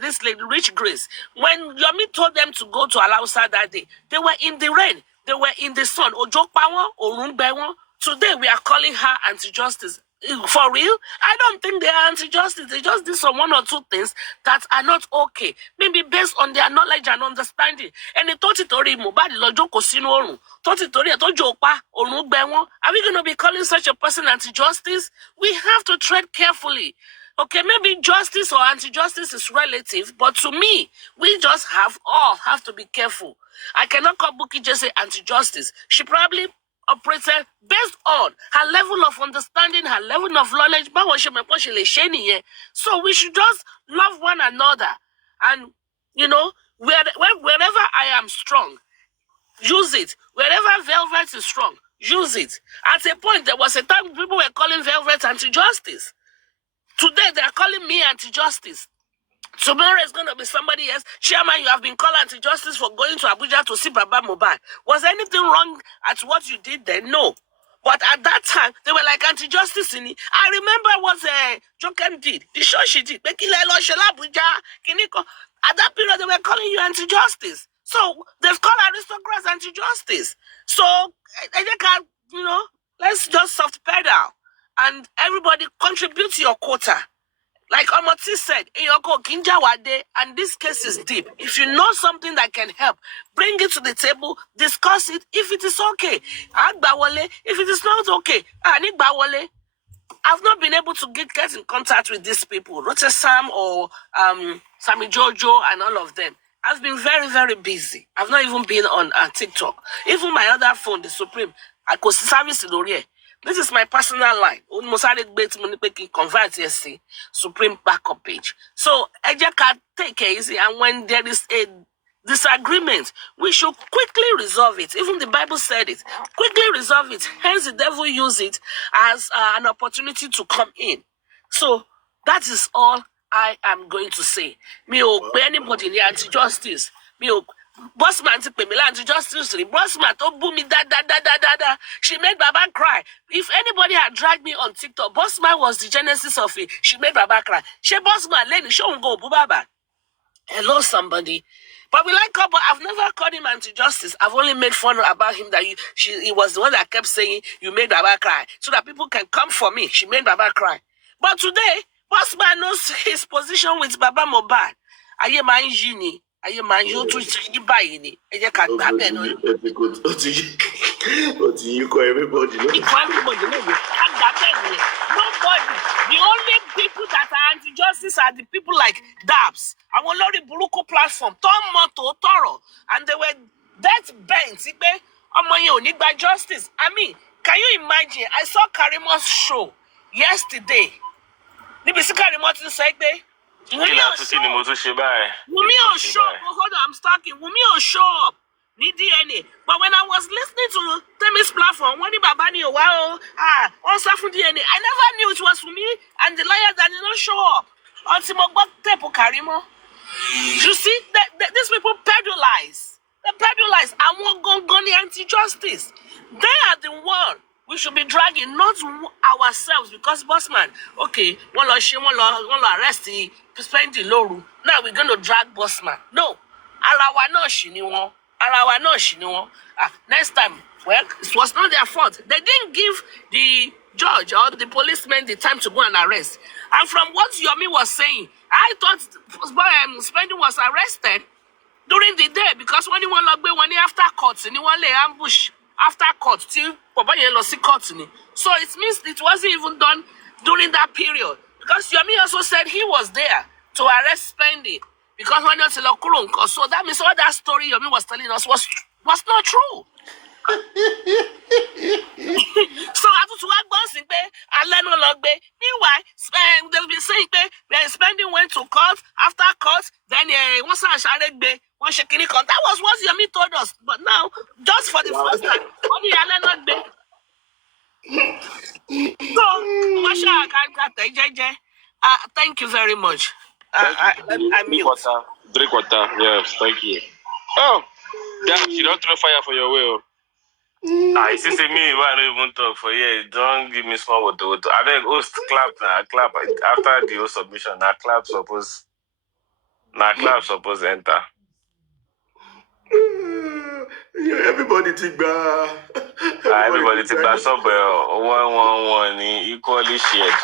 this lady, Rich Grace. When Yomi told them to go to Alausa that day, they were in the rain. They were in the sun. Today we are calling her anti-justice. For real? I don't think they are anti-justice. They just did some 1 or 2 things that are not okay. Maybe based on their knowledge and understanding. And they thought it already Mohbad lojo ko sinu orun. Thought it already tojo pa orun gbe won. Are we going to be calling such a person anti-justice? We have to tread carefully. Okay, maybe justice or anti-justice is relative, but to me, we just have to be careful. I cannot call Bukky Jesse anti-justice. She probably operated based on her level of understanding, her level of knowledge. So we should just love one another. And, you know, wherever I am strong, use it. Wherever Velvet is strong, use it. At a point, there was a time people were calling Velvet anti-justice. Today, they are calling me anti-justice. Tomorrow is going to be somebody else. Chairman, you have been called anti-justice for going to Abuja to see Baba Mohbad. Was anything wrong at what you did then? No. But at that time, they were like anti-justice in it. I remember what Joken did. The show she did. At that period, they were calling you anti-justice. So, they've called aristocrats anti-justice. So, I think, let's just soft pedal. And everybody contribute to your quota. Like Omoti said, Iyoko Kinjawade, and this case is deep. If you know something that can help, bring it to the table, discuss it. If it is okay, Agbawole. If it is not okay, Anigbawole. I've not been able to get in contact with these people, Rotexsam or Sammy Jojo and all of them. I've been very, very busy. I've not even been on TikTok. Even my other phone, the Supreme, I could service it already. This is my personal line. Convert CSC Supreme backup page. So Eja can take it easy, and when there is a disagreement, we should quickly resolve it. Even the Bible said it. Quickly resolve it. Hence, the devil used it as an opportunity to come in. So that is all I am going to say. Me o pe anybody in the anti-justice. Me o Bossman to pay me anti-justice. Bossman to boom me da. She made Baba cry. If anybody had dragged me on TikTok, Bossman was the genesis of it. She made Baba cry. She Bossman, let me show him go Baba. Hello, somebody. But we like her, but I've never called him anti-justice. I've only made fun about him that he was the one that kept saying, you made Baba cry, so that people can come for me. She made Baba cry. But today, Bossman knows his position with Baba Mohbad. Aye man jini. Aye man you to buy ni. Eje ka gba be no. What you call everybody? Nobody. The only people that are anti-justice are the people like Dabs. I want Lori Buruko platform. Tom Toro. And they were that bent. By justice. I mean, can you imagine? I saw Karimo's show yesterday. Karimo to say, Wumi will show up. Hold on, I'm talking. Wumi will show up. Need DNA. But when I was listening to Temi's platform, when Babani also for DNA, I never knew it was for me and the liar that did not show up. Until Tepo Karimo. You see, these people pedalize. They pedalize. I want Gongoni anti-justice. They are the one we should be dragging, not ourselves, because Bossman, okay, one arrest the spending low. Now we're going to drag Bossman. No. Next time, well, it was not their fault. They didn't give the judge or the policeman the time to go and arrest. And from what Yomi was saying, I thought Spending was arrested during the day because when he went after court, and he went ambush after court till Papa lost court. So it means it wasn't even done during that period. Because Yomi also said he was there to arrest Spending. Because when you're so that means all that story Yomi was telling us was not true. So I to work bossing meanwhile, they'll be saying Spending went to court, after court, then once I shouted one shaking con. That was what Yomi told us. But now, just for the first time, only so thank you very much. I mute. Drink water. Yes, thank you. Oh, damn, you don't throw fire for your will. You see me, why I don't even talk for you? Don't give me small water. I beg host clap now, clap after the host submission. Now clap suppose enter. Everybody take back. Everybody take back somewhere. 1-1-1 equally shared.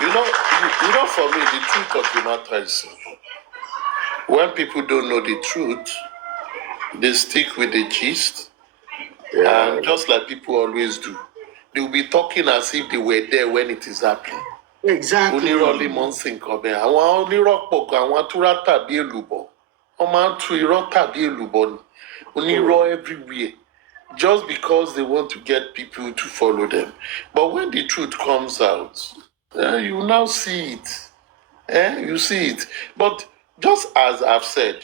You know, for me, the truth of the matter is when people don't know the truth, they stick with the gist. Yeah. And just like people always do, they'll be talking as if they were there when it is happening. Exactly. Onírọ̀lì mọ̀ ń sìn kan bẹ́ẹ̀. Àwọn onírọ̀pọ̀ gan, àwọn atúrá tàbí èlùbọ̀. Wọ́n máa ń tú irọ́ tàbí èlùbọ̀ ni. Onírọ̀ everywhere. Just because they want to get people to follow them. But when the truth comes out, you now see it. You see it. But just as I've said,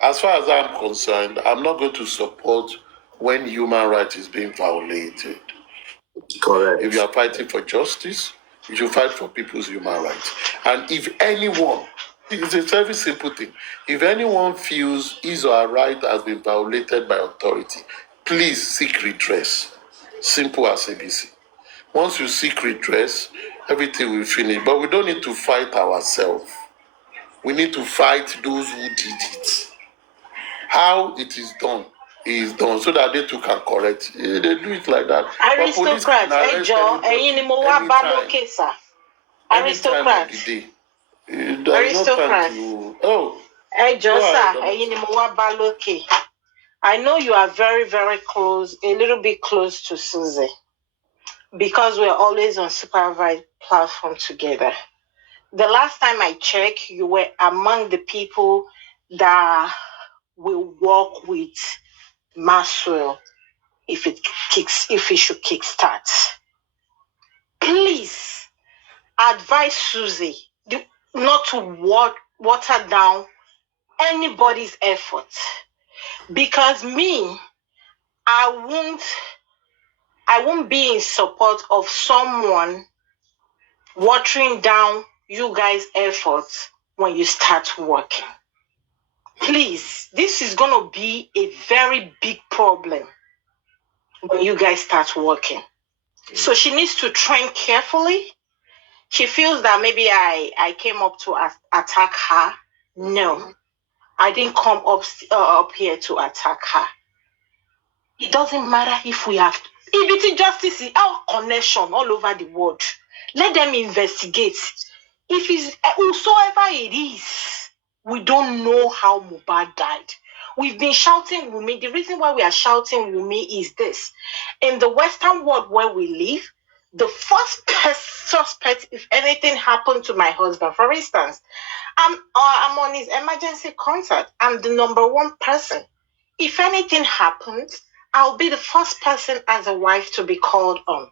as far as I'm concerned, I'm not going to support when human rights is being violated. Correct. If you are fighting for justice, you should fight for people's human rights. And if anyone, it's a very simple thing, if anyone feels his or her right has been violated by authority, please seek redress. Simple as ABC. Once you seek redress, everything will finish. But we don't need to fight ourselves. We need to fight those who did it. How it is done so that they too can correct. They do it like that. Aristocrats, Aristocrat. Aristocrat. Oh. Hey, Josa, I know you are very, very close, a little bit close to Susie, because we're always on supervised platform together. The last time I checked, you were among the people that will work with Maxwell if it should kickstart. Please advise Susie not to water down anybody's effort, because me, I won't be in support of someone watering down you guys' efforts when you start working. Please, this is going to be a very big problem when you guys start working. So she needs to train carefully. She feels that maybe I came up to attack her. No, I didn't come up here to attack her. It doesn't matter if we have EBT justice is our connection all over the world. Let them investigate. If it's whosoever it is, we don't know how Mohbad died. We've been shouting Wunmi. The reason why we are shouting Wunmi is this. In the Western world where we live, the first suspect, if anything happened to my husband, for instance, I'm on his emergency contact. I'm the number one person. If anything happens, I'll be the first person as a wife to be called on.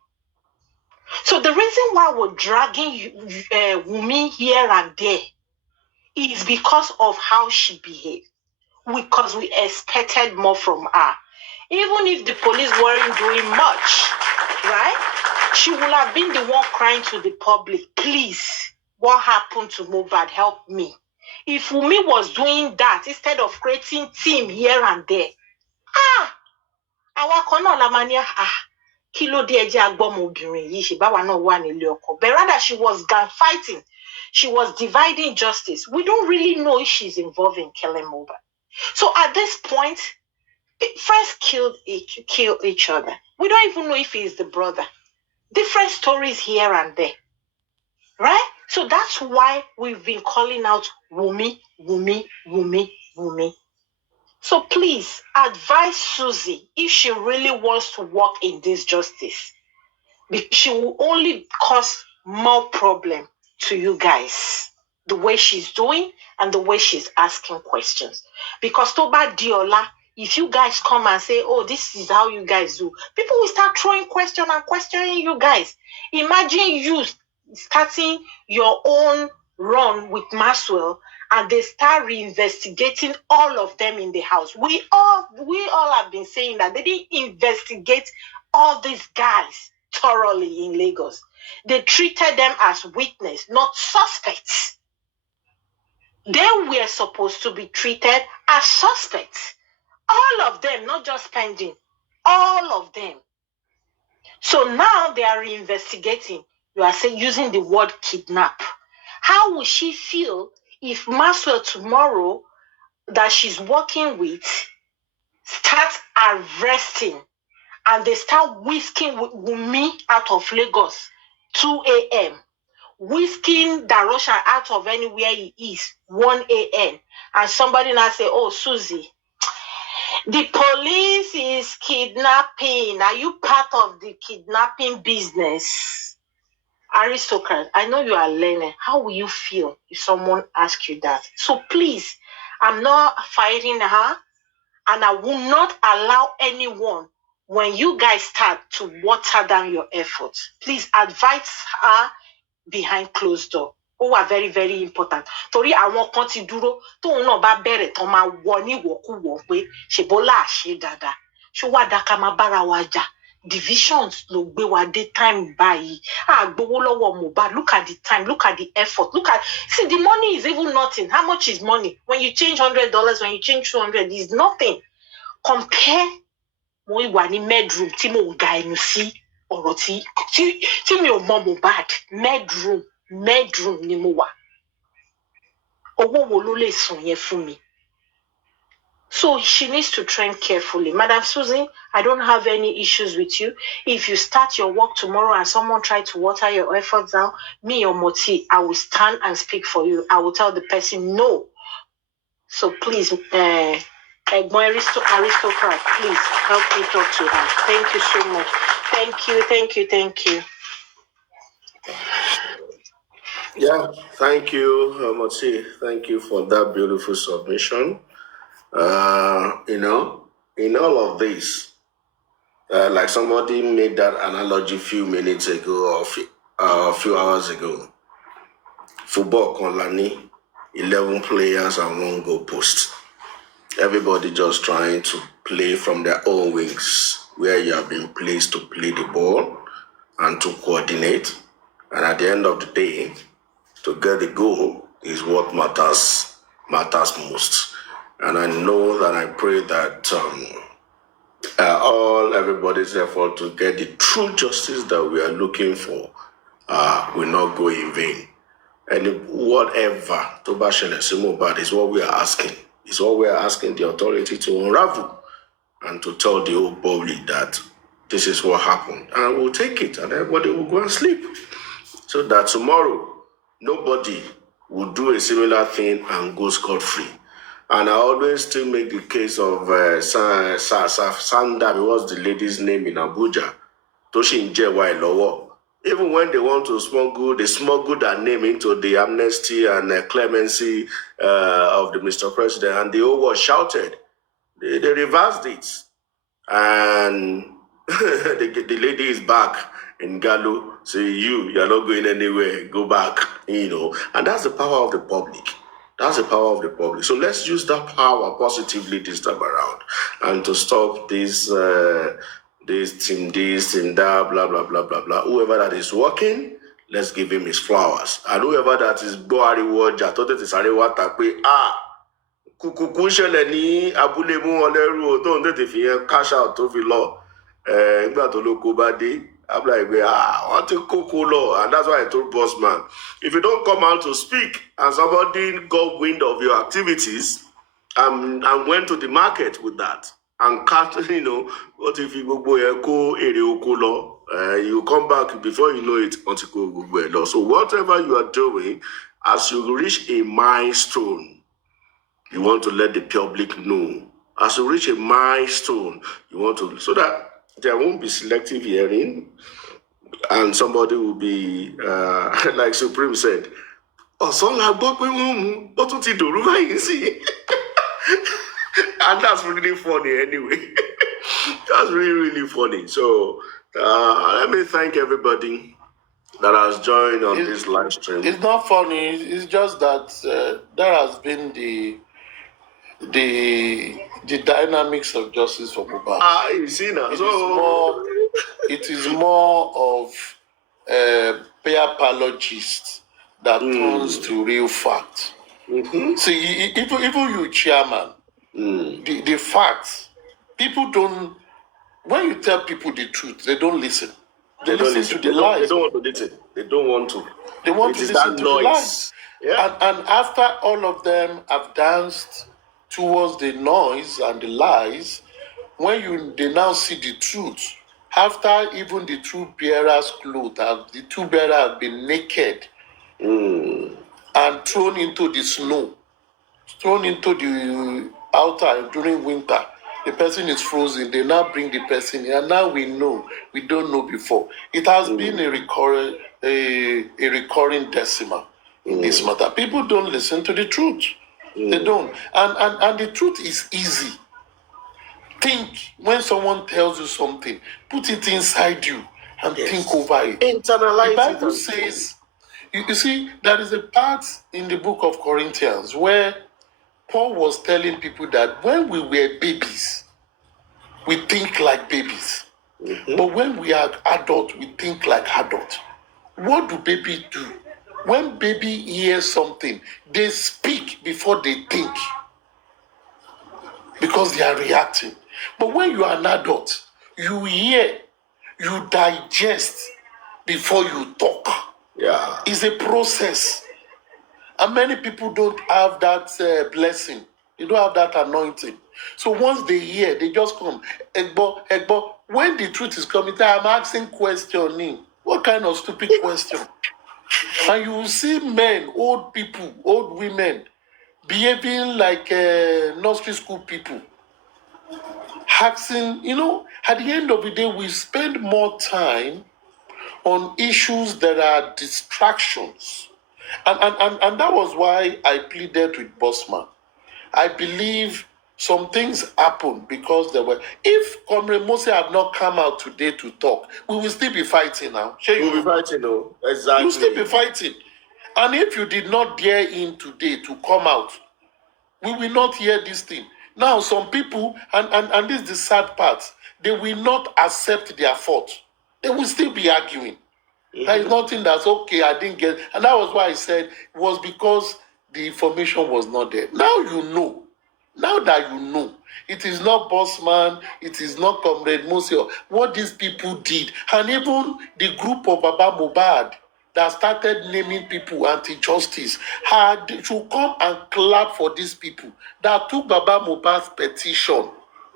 So the reason why we're dragging Wunmi here and there is because of how she behaved. Because we expected more from her. Even if the police weren't doing much, right? She would have been the one crying to the public, please, what happened to Mohbad? Help me. If Wunmi was doing that instead of creating team here and there, àwa kan náà la máa ní kí ló dé ẹjẹ́ agbọ́mọbìnrin yìí ṣe báwa náà wà nílé ọkọ. But rather she was gang fighting. She was dividing justice. We don't really know if she's involved in killing Mohbad. So at this point, friends kill each other. We don't even know if he's the brother. Different stories here and there. Right? So that's why we've been calling out Wunmi, Wunmi, Wunmi, Wunmi. So please advise Susie if she really wants to work in this justice. She will only cause more problem to you guys. The way she's doing and the way she's asking questions. Because Toba Diola, if you guys come and say, oh, this is how you guys do, people will start throwing questions and questioning you guys. Imagine you starting your own run with Maxwell and they start reinvestigating all of them in the house. We all have been saying that they didn't investigate all these guys thoroughly in Lagos. They treated them as witnesses, not suspects. They were supposed to be treated as suspects. All of them, not just pending. All of them. So now they are reinvestigating. You are saying using the word kidnap. How will she feel if Maxwell tomorrow that she's working with starts arresting and they start whisking Wunmi out of Lagos 2 a.m., whisking Darosha out of anywhere he is 1 a.m., and somebody now say, oh, Susie, the police is kidnapping. Are you part of the kidnapping business? Aristocrat, I know you are learning. How will you feel if someone asks you that? So please, I'm not fighting her, and I will not allow anyone, when you guys start to water down your efforts, please advise her behind closed door. Ó wà very, very important. Torí àwọn kan ti dúró tóun náà bá bẹ̀rẹ̀ tán máa wọ ní ìwọ̀kúwọ̀ pé ṣèbọ́lá àṣẹ dáadáa. Ṣó wá dá ká máa bára wa jà? Divisions ló gbé wa dé time báyìí. Gbowó lọ́wọ́ Mohbad. Look at the time. Look at the effort. See, the money is even nothing. How much is money? When you change $100, when you change 200, it's nothing. Compare mo wà ní bedroom tí mo ń ga ẹnu sí ọ̀rọ̀ tí mi ò mọ Mohbad. Bedroom ni mo wà. Owó wo ló lè sùn yẹn fún mi? So she needs to tread carefully. Madam Susan, I don't have any issues with you. If you start your work tomorrow and someone try to water your efforts down, me or Moti, I will stand and speak for you. I will tell the person no. So please, aristocrat, please help me talk to her. Thank you so much. Thank you. Yeah, thank you, Moti. Thank you for that beautiful submission. In all of this, like somebody made that analogy a few minutes ago or a few hours ago. Football Konlani, 11 players and 1 goal post. Everybody just trying to play from their own wings, where you have been placed to play the ball and to coordinate. And at the end of the day, to get the goal is what matters most. And I know that I pray that everybody's effort to get the true justice that we are looking for will not go in vain. And whatever Toba Mohbad is what we are asking. It's what we are asking the authority to unravel and to tell the whole public that this is what happened. And we'll take it and everybody will go and sleep. So that tomorrow, nobody will do a similar thing and go scot-free. And I always still make the case of Sanda, what's the lady's name in Abuja? Toshin Jewa Ilowo. Even when they want to smuggle, they smuggle that name into the amnesty and clemency of the Mr. President, and the whole world shouted. They reversed it. And the lady is back in Gallo, say, you're not going anywhere, go back, And that's the power of the public. So let's use that power positively this time around and to stop this team that, blah, blah, blah, blah, blah. Whoever that is working, let's give him his flowers. And whoever that is Boari Waja, Tote Tisarewa Takwe, kùkùkù ṣẹlẹ̀ ní abúlé mú wọn lẹ́rú tó ń tètè fi yẹn cash out tó fi lọ nígbà tó ló kó bá dé abúlé ìgbé wọ́n ti kókó lọ. And that's why I told boss man, if you don't come out to speak and somebody got wind of your activities and went to the market with that and cut, what if you gbogbo yẹn kó èrè oko lọ, you come back before you know it until kó gbogbo ẹ̀ lọ. So whatever you are doing, as you reach a milestone, you want to let the public know. As you reach a milestone, you want to, so that there won't be selective hearing and somebody will be, like Supreme said, and that's really funny anyway. That's really, really funny. So let me thank everybody that has joined on this live stream. It's not funny. It's just that there has been the dynamics of justice for Mohbad. You see now. It is more of peer apologist that turns to real fact. Mm-hmm. See, even you, chairman, the facts, people don't. When you tell people the truth, they don't listen. They listen to the lies. They don't want to listen. They don't want to. They want to listen to the lies. Yeah. And after all of them have danced towards the noise and the lies, when they now see the truth, after even the truth bearer's clothes, the truth bearer have been naked and thrown into the snow, thrown into the altar during winter, the person is frozen. They now bring the person in, and now we know. We don't know before. It has been a recurring decimal in this matter. People don't listen to the truth. They don't. And the truth is easy. Think when someone tells you something, put it inside you and think over it. Internalize the Bible says, you see, there is a part in the book of Corinthians where Paul was telling people that when we were babies, we think like babies. Mm-hmm. But when we are adults, we think like adults. What do babies do? When baby hears something, they speak before they think because they are reacting. But when you are an adult, you hear, you digest before you talk. Yeah. It's a process. And many people don't have that blessing. They don't have that anointing. So once they hear, they just come. Egbo. When the truth is coming, I'm asking questioning. What kind of stupid question? And you will see men, old people, old women, behaving like nursery school people. Asking, at the end of the day, we spend more time on issues that are distractions. And that was why I pleaded with Bossman. I believe some things happened because there were. If Comrade Mose had not come out today to talk, we will still be fighting now. We'll be fighting, no? Exactly. We'll still be fighting. And if you did not dare him today to come out, we will not hear this thing. Now, some people, and this is the sad part, they will not accept their fault. They will still be arguing. There is nothing that's okay, I didn't get. And that was why I said it was because the information was not there. Now you know. Now that you know, it is not Bossman, it is not Comrade Mose, what these people did. And even the group of Baba Mubad that started naming people anti-justice should come and clap for these people that took Baba Mubad's petition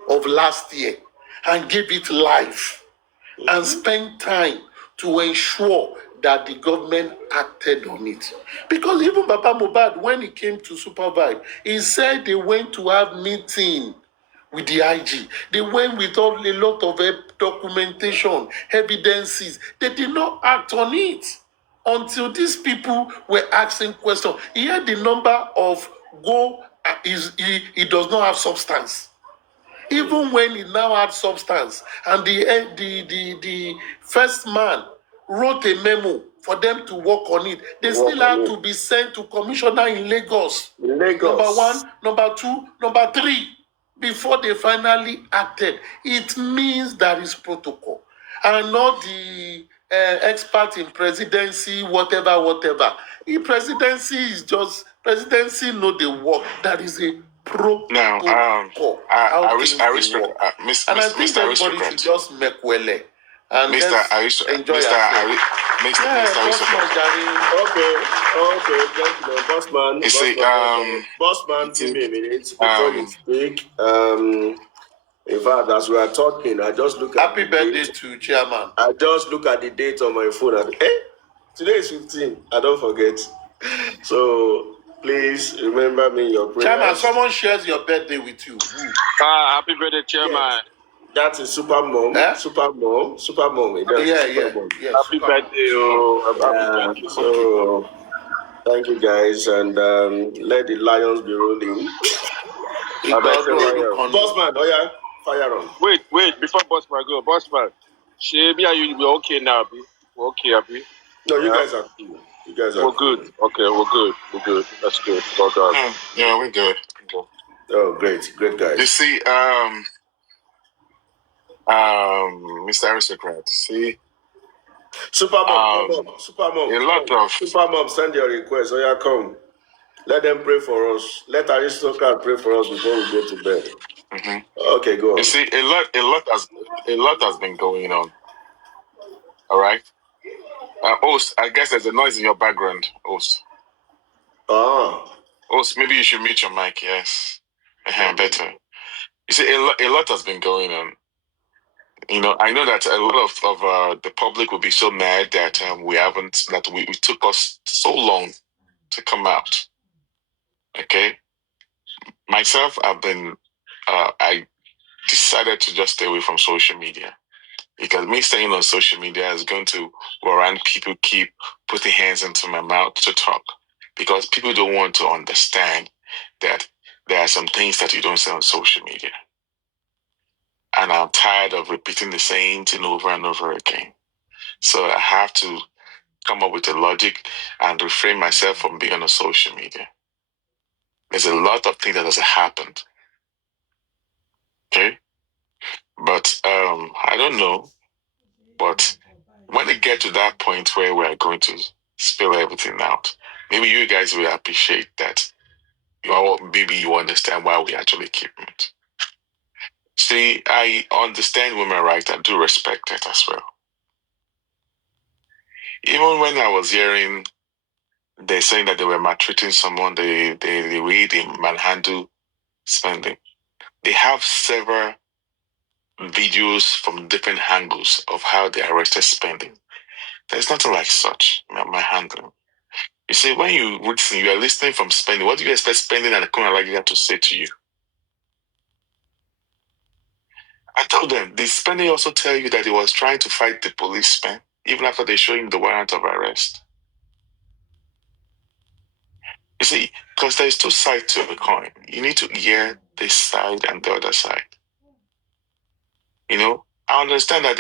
of last year and gave it life and spend time to ensure that the government acted on it. Because even Baba Mohbad, when he came to supervise, he said they went to have meeting with the IG. They went with a lot of documentation, evidences. They did not act on it until these people were asking questions. He had the number of he does not have substance. Even when he now had substance, and the first man wrote a memo for them to work on it, they still had to be sent to commissioner in Lagos. Number one, number two, number three, before they finally acted. It means there is protocol, and not the expert in presidency, whatever. The presidency is just presidency, know the work. That is a protocol. Now, I respect, And I think everybody should just make well. And Mr. enjoy Mr. ourselves. Okay, gentlemen. Bossman, give me a minute before you speak. In fact, as we are talking, I just look at happy birthday to Chairman. I just look at the date on my phone and today is 15. I don't forget. So please remember me in your prayers. Chairman, someone shares your birthday with you. Happy birthday, Chairman. Yes. That is Super Mom. Super Mom. Yeah. Happy birthday, So thank you guys, and let the lions be rolling. Bossman, fire on. Wait, before Bossman go, Bossman, Shebi, are you okay now? We're okay, Abby? No, you guys are cool. We're good. Okay, we're good. That's good. Well done. Yeah, we're good. Oh, great guys. You see, Mr. Aristocrat, see, Super Mom, Super Mom, send your request. Come. Let them pray for us. Let Aristocrat pray for us before we go to bed. Okay, go on. You see, a lot has been going on. All right. Host, I guess there's a noise in your background, Host. Host, maybe you should mute your mic. Yes, better. You see, a lot has been going on. I know that a lot of the public will be so mad that it took us so long to come out. Okay, myself, I decided to just stay away from social media because me staying on social media is going to warrant people keep putting hands into my mouth to talk because people don't want to understand that there are some things that you don't say on social media. And I'm tired of repeating the same thing over and over again. So I have to come up with a logic and refrain myself from being on social media. There's a lot of things that has happened. Okay? But I don't know. But when it gets to that point where we're going to spill everything out, maybe you guys will appreciate that. Maybe you understand why we actually keep it. See, I understand women's rights. I do respect it as well. Even when I was hearing they're saying that they were maltreating someone, the way they manhandle spending. They have several videos from different angles of how they arrested spending. There's nothing like such, my handling. You see, when you listen, you are listening from spending. What do you expect spending and the criminal like to say to you? I told them, did spending also tell you that he was trying to fight the policeman, even after they showed him the warrant of arrest? You see, because there's two sides to the coin. You need to hear this side and the other side. You know, I understand that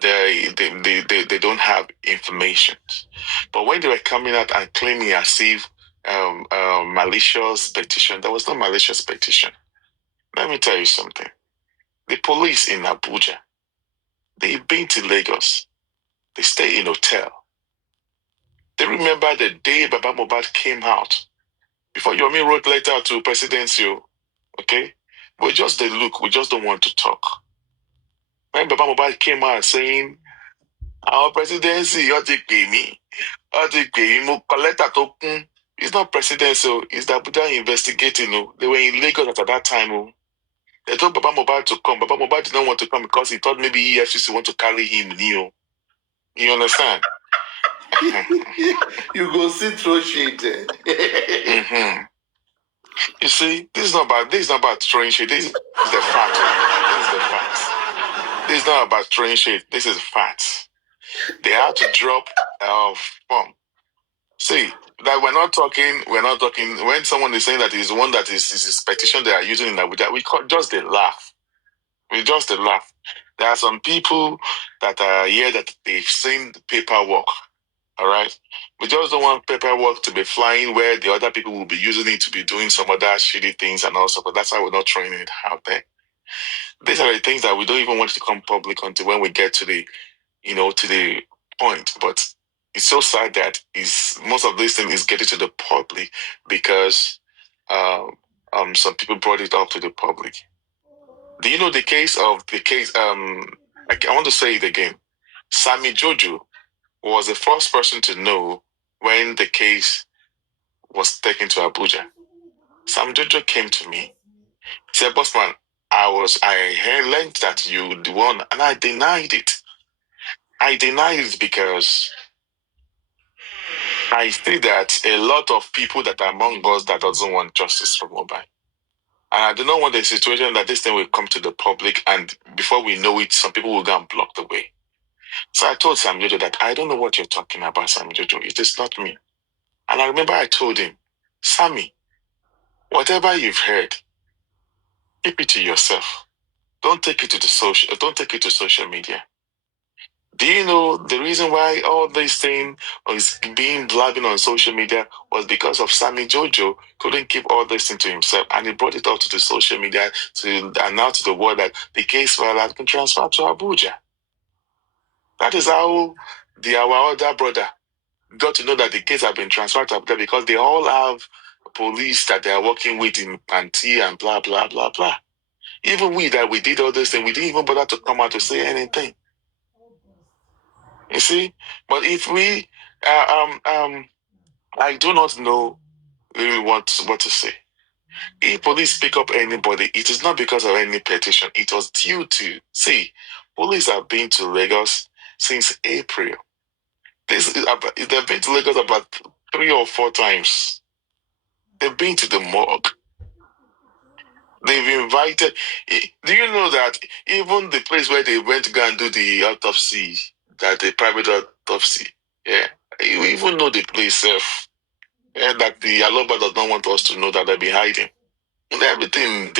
they don't have information. But when they were coming out and claiming as if malicious petition, there was no malicious petition. Let me tell you something. The police in Abuja, they've been to Lagos. They stay in hotel. They remember the day Baba Mohbad came out. Before Yomi wrote letter to presidency, okay? But just the look, we just don't want to talk. When Baba Mohbad came out saying, our presidency, you take me. It's not presidency, it's the Abuja investigating. They were in Lagos at that time. They told Baba Mohbad to come. Baba Mohbad did not want to come because he thought maybe EFCC want to carry him. You understand? You go see through shit. Mm-hmm. You see, this is not about throwing shit. This is the fact. This is the facts. This is not about throwing shit. This is facts. They have to drop form. See, that we're not talking. When someone is saying that is one that is his petition they are using in Abuja, we just they laugh. We just they laugh. There are some people that are here that they've seen the paperwork. All right. We just don't want paperwork to be flying where the other people will be using it to be doing some other shitty things and also, but that's why we're not throwing it out there. These are the things that we don't even want to come public until when we get to the, to the point. But it's so sad that most of this thing is getting to the public because some people brought it up to the public. Do you know the case? I want to say it again. Sammy Jojo was the first person to know when the case was taken to Abuja. Sam Jojo came to me. He said, Bossman, I learned that you the one, and I denied it. I denied it because I see that a lot of people that are among us that doesn't want justice for Mobile. And I do not want the situation that this thing will come to the public, and before we know it, some people will go and block the way. So I told Sam Jojo that I don't know what you're talking about, Sam Jojo. It is not me. And I remember I told him, Sammy, whatever you've heard, keep it to yourself. Don't take it to social media. Do you know the reason why all this thing is being blabbing on social media was because of Sammy Jojo couldn't keep all this thing to himself, and he brought it out to the social media to announce to the world that the case file has been transferred to Abuja. That is how our other brother got to know that the case has been transferred to Abuja, because they all have police that they are working with in Panti and blah, blah, blah, blah. Even we did all this thing, we didn't even bother to come out to say anything. You see? But if we, I do not know really what to say. If police pick up anybody, it is not because of any petition. It was due to, police have been to Lagos since April. They've been to Lagos about 3 or 4 times. They've been to the morgue. They've invited. Do you know that even the place where they went to go and do the autopsy, that the private autopsy, you even know the place safe. That the Aloba does not want us to know that they've been hiding. And everything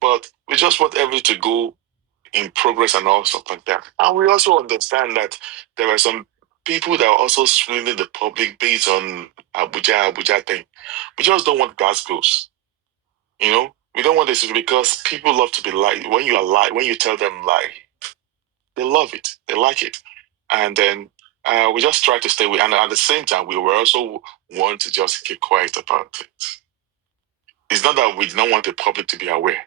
but we just want everything to go in progress and all stuff like that. And we also understand that there are some people that are also swindling the public based on Abuja thing. We just don't want that goes. We don't want this because people love to be lied. When you tell them lie, they love it. They like it. And then we just try to stay with, and at the same time, we will also want to just keep quiet about it. It's not that we don't want the public to be aware.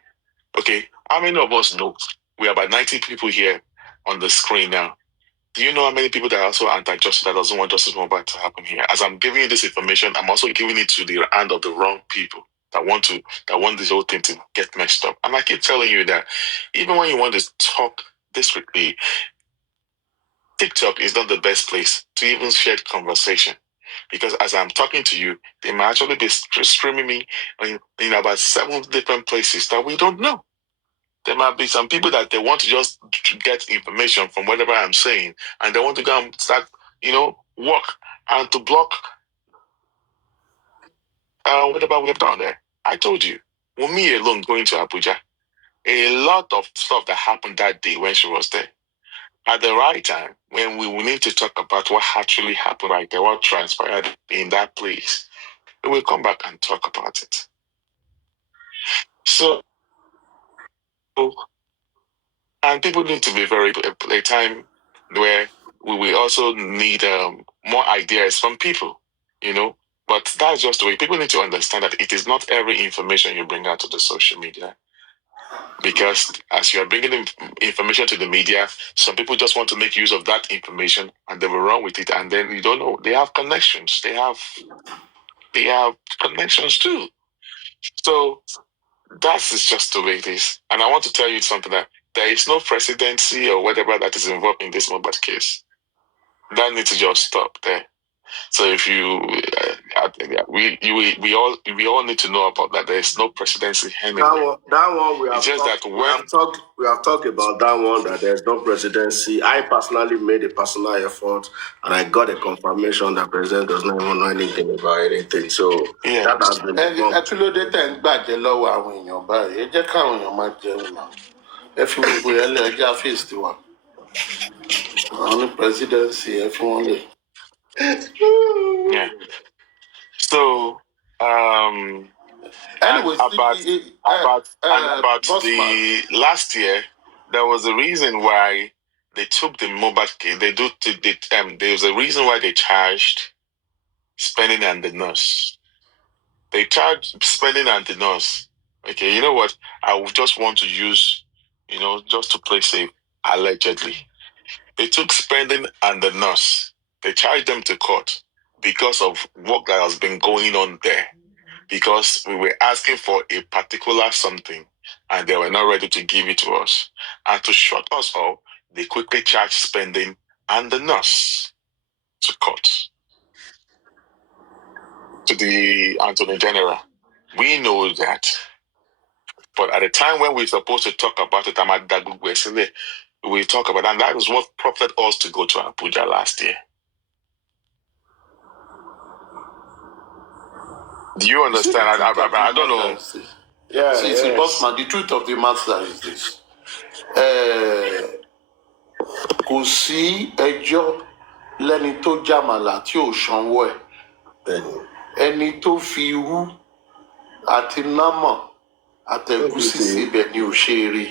Okay, how many of us know? We are about 90 people here on the screen now. Do you know how many people that are also anti-justice, that doesn't want justice mobile to happen here? As I'm giving you this information, I'm also giving it to the hand of the wrong people. that want this whole thing to get messed up. And I keep telling you that even when you want to talk discreetly, TikTok is not the best place to even share conversation. Because as I'm talking to you, they might actually be streaming me in about 7 different places that we don't know. There might be some people that they want to just get information from whatever I'm saying, and they want to go and start, work and to block whatever we've done there. I told you, with me alone going to Abuja, a lot of stuff that happened that day when she was there. At the right time, when we will need to talk about what actually happened right there, what transpired in that place, we will come back and talk about it. So, and people need to be a time where we will also need more ideas from people, But that's just the way people need to understand that it is not every information you bring out to the social media. Because as you are bringing information to the media, some people just want to make use of that information and they will run with it. And then you don't know. They have connections. They have connections too. So that is just the way it is. And I want to tell you something that there is no presidency or whatever that is involved in this mobile case. That needs to just stop there. So if we all need to know about that. There is no presidency anywhere. That one we have it's just talked, that we have talked about that one, that there's no presidency. I personally made a personal effort and I got a confirmation that president does not even know anything about anything. So that has been actually they tend back the lower when you're by it. Just count your mind now. If you will face the one. Only presidency, if you only. Yeah. So, anyways, about the last year, there was a reason why they took the mobile. There was a reason why they charged spending and the nurse. They charged spending and the nurse. Okay, you know what? I would just want to use, just to play safe, allegedly. They took spending and the nurse. They charged them to court because of work that has been going on there. Because we were asking for a particular something and they were not ready to give it to us. And to shut us up, they quickly charged spending and the nurse to court. To the Attorney General. We know that. But at the time when we're supposed to talk about it, we talk about it, and that is what prompted us to go to Abuja last year. Do you understand? I don't know. See, Bossman, the truth of the matter is this. Kò sí ẹjọ́ lẹ́ni tó jàmàlà tí ò sanwó ẹ̀. Ẹni tó fi irú àti námọ̀ àtẹ̀gúsí síbẹ̀ ni ò ṣe rí.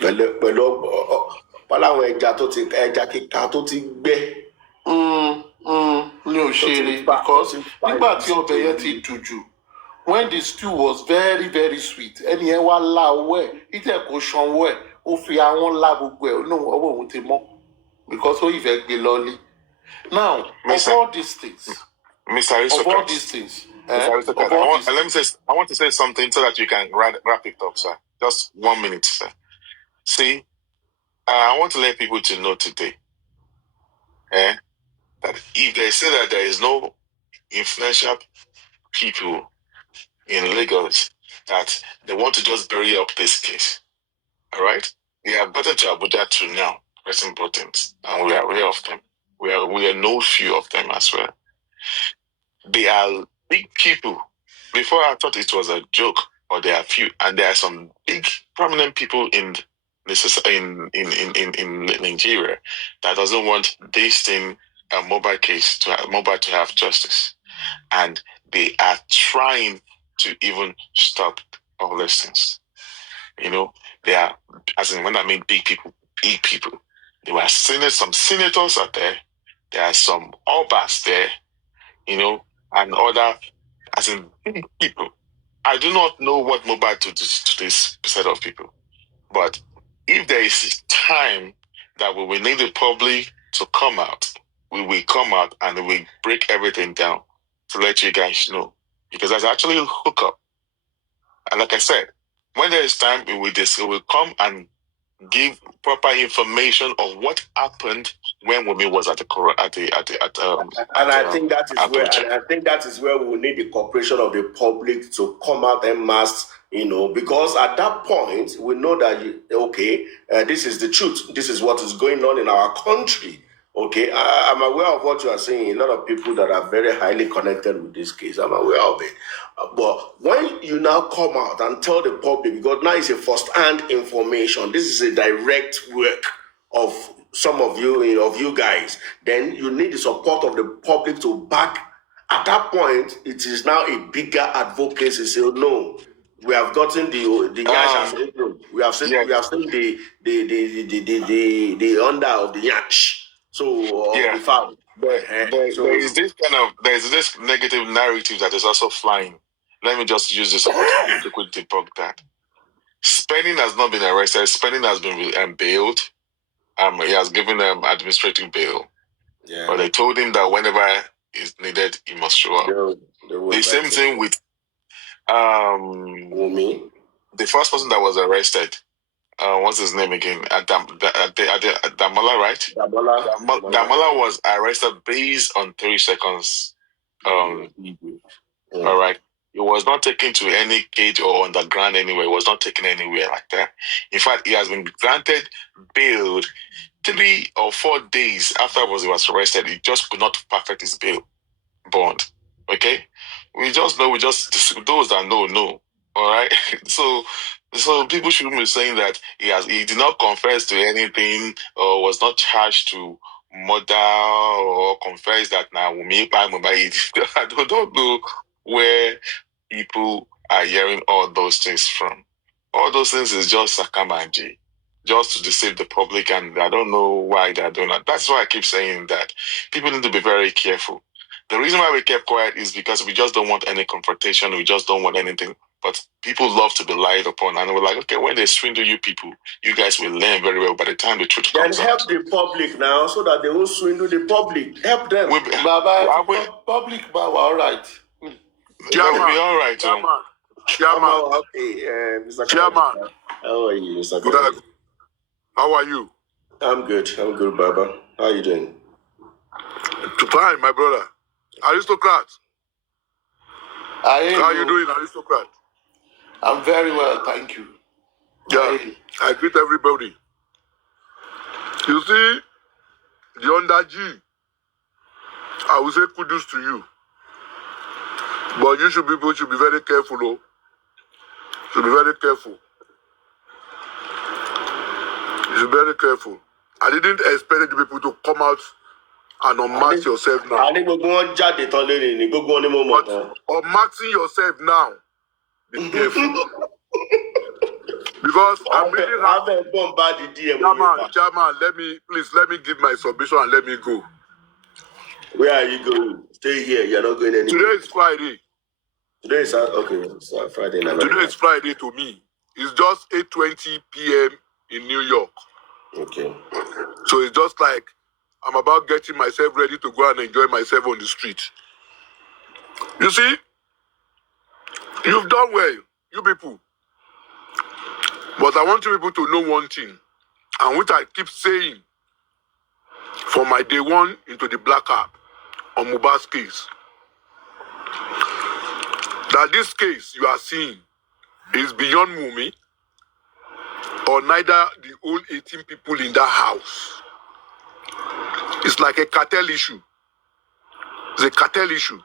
Pẹ̀lú ọ̀pọ̀láwọn ẹja kíka tó ti gbẹ. Ni ò ṣe rí, because nígbà tí ọbẹ̀ yẹn ti dùn jù, when the stew was very very sweet, ẹni yẹn wá lá owó ẹ̀, ìtẹ̀ kò sanwó ẹ̀, ó fi àwọn lá gbogbo ẹ̀, ọwọ́ òun ti mọ́, because ó ìfẹ́ gbé lọ́lé. Now, of all these things, Mr. I want to say something so that you can wrap it up, sir. Just 1 minute, sir. See, I want to let people to know today that if they say that there is no influential people in Lagos, that they want to just bury up this case, all right? We have gotten to Abuja to now, press important, and we are aware of them. We know few of them as well. They are big people. Before I thought it was a joke, or there are few, and there are some big prominent people in Nigeria that doesn't want this thing, a mobile case, to have justice, and they are trying to even stop all these things. They are, as in when I mean big people. There were some senators out there. There are some obas there, and other, as in big people. I do not know what mobile to this set of people, but if there is time that we will need the public to come out, we will come out and we will break everything down to let you guys know because there's actually a hookup. And like I said, when there is time, we will come and give proper information of what happened when Wumi was at I think that is where, and I think that is where we will need the cooperation of the public to come out en masse, because at that point we know that this is the truth. This is what is going on in our country. Okay, I'm aware of what you are saying. A lot of people that are very highly connected with this case, I'm aware of it. But when you now come out and tell the public, because now it's a first-hand information, this is a direct work of some of you guys, then you need the support of the public to back. At that point, it is now a bigger advocacy. Say, no, we have gotten the yash. We have seen the under of the yash. So the foul. There's this negative narrative that is also flying. Let me just use this opportunity to quickly debunk that. Spending has not been arrested. Spending has been bailed. He has given them administrative bail. Yeah. But they told him that whenever is needed, he must show up. The same thing with Wumi. The first person that was arrested. What's his name again? Damola, right? Damola was arrested based on 3 seconds. All right. He was not taken to any cage or underground anywhere. He was not taken anywhere like that. In fact, he has been granted bail 3 or 4 days afterwards he was arrested. He just could not perfect his bail bond. Okay? We just know, those that know. All right? So people shouldn't be saying that he did not confess to anything or was not charged to murder or confess that now I don't know where people are hearing all those things from. All those things is just sakamanji, just to deceive the public, and I don't know why they're doing that. That's why I keep saying that people need to be very careful. The reason why we kept quiet is because we just don't want any confrontation. We just don't want anything. But people love to be lied upon, and we're like, okay, when they swindle you people, you guys will learn very well by the time the truth comes out. Then help the public now, so that they won't swindle the public. Help them. Public, but we're all right. Chairman, we'll be all right. Chairman. Okay, Mr. Chairman. How are you, Mr. Good. How are you? I'm good, Baba. How are you doing? Fine, my brother. Aristocrat. How are you doing, Aristocrat? I'm very well, thank you. Yeah, I greet everybody. You see, the under G, I will say kudos to you. But people should be very careful, though. Should be very careful. You should be very careful. I didn't expect the people to come out and unmask yourself now. Unmasking yourself now. Be careful. Because I'm reading Chairman, let me give my submission and let me go. Where are you going? Stay here. You're not going anywhere. Today is Friday. Today is Friday. Today is Friday to me. It's just 8:20 p.m. in New York. Okay. So it's just like I'm about getting myself ready to go and enjoy myself on the street. You see, you've done well, you people. But I want you people to know one thing, and which I keep saying from my day one into the black app on Mohbad's case, that this case you are seeing is beyond Wumi or neither the whole 18 people in that house. It's like a cartel issue. It's a cartel issue.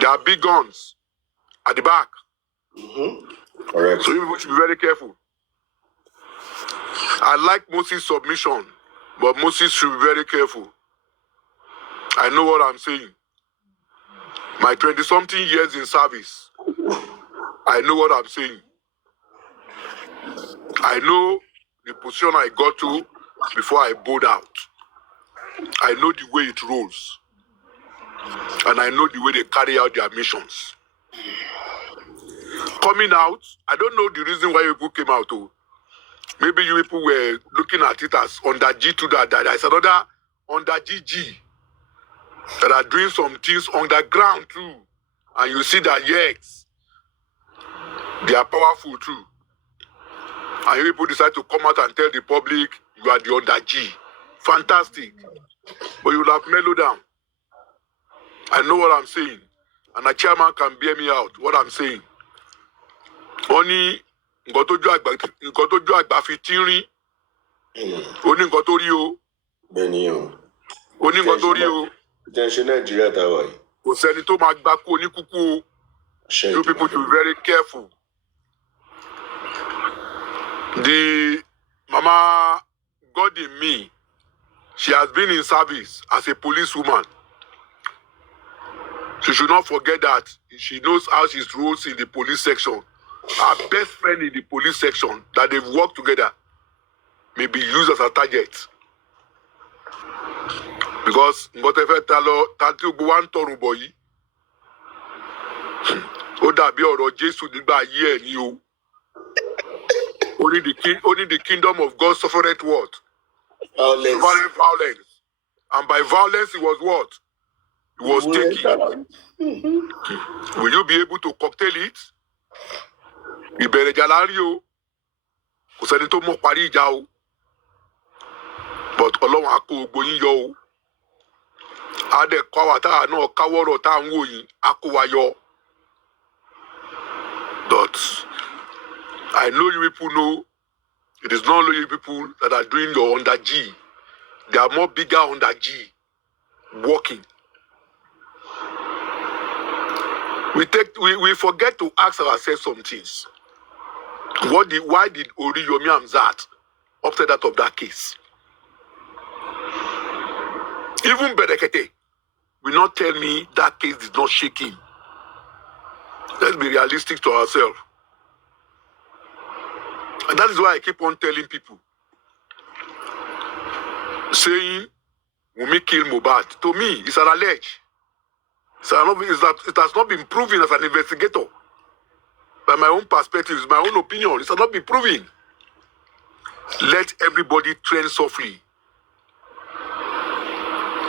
There are big guns at the back. Correct. So you people should be very careful. I like Moses' submission, but Moses should be very careful. I know what I'm saying. My 20-something years in service, I know what I'm saying. I know the position I got to before I bowed out. I know the way it rolls. And I know the way they carry out their missions. Coming out, I don't know the reason why people came out. Maybe you people were looking at it as under G2 that there's another under GG that are doing some things on the ground too. and you see that, yes, they are powerful too. And you people decide to come out and tell the public you are the under G. Fantastic. But you will have mellowed down. I know what I'm saying. And a chairman can bear me out, what I'm saying. Only nǹkan tójú àgbà fi tínrín. Ó ní nǹkan tó rí o. Bẹ́ẹ̀ni o. Ó ní nǹkan tó rí o. Attention Nigeria táwa yìí. Kò sẹ́ni tó máa gbá kú oníkúkú o. You people should be very careful. The Mama God in me, she has been in service as a policewoman. She should not forget that she knows how she rolls in the police section. Her best friend in the police section that they've worked together may be used as a target. Because whatever tati one torun boy, ó dàbí ọ̀rọ̀ Jésù nígbà ayé ẹ̀ ni o. Only the kingdom of God suffereth what? Violence. And by violence it was what? It was taken. Will you be able to cocktail it? Ìbẹ̀rẹ̀ ìjà la rí o. Kò sẹ́ni tó mọ̀ parí ìjà o. But Ọlọ́run á kó gbogbo yín yọ o. Á dẹ̀ kọ́ àwa táwa náà káwọ́rọ̀ tá à ń wò yín, á kó wa yọ. But I know you people know it is not only you people that are doing your under G. There are more bigger under G working. We forget to ask ourselves some things. Why did Oriyomi Hamzat upset out of that case? Even Berekete will not tell me that case did not shake him. Let's be realistic to ourselves. And that is why I keep on telling people, saying, Wunmi kill Mohbad. To me, it's an allege. It has not been proven as an investigator. By my own perspective, it's my own opinion. It has not been proven. Let everybody train softly.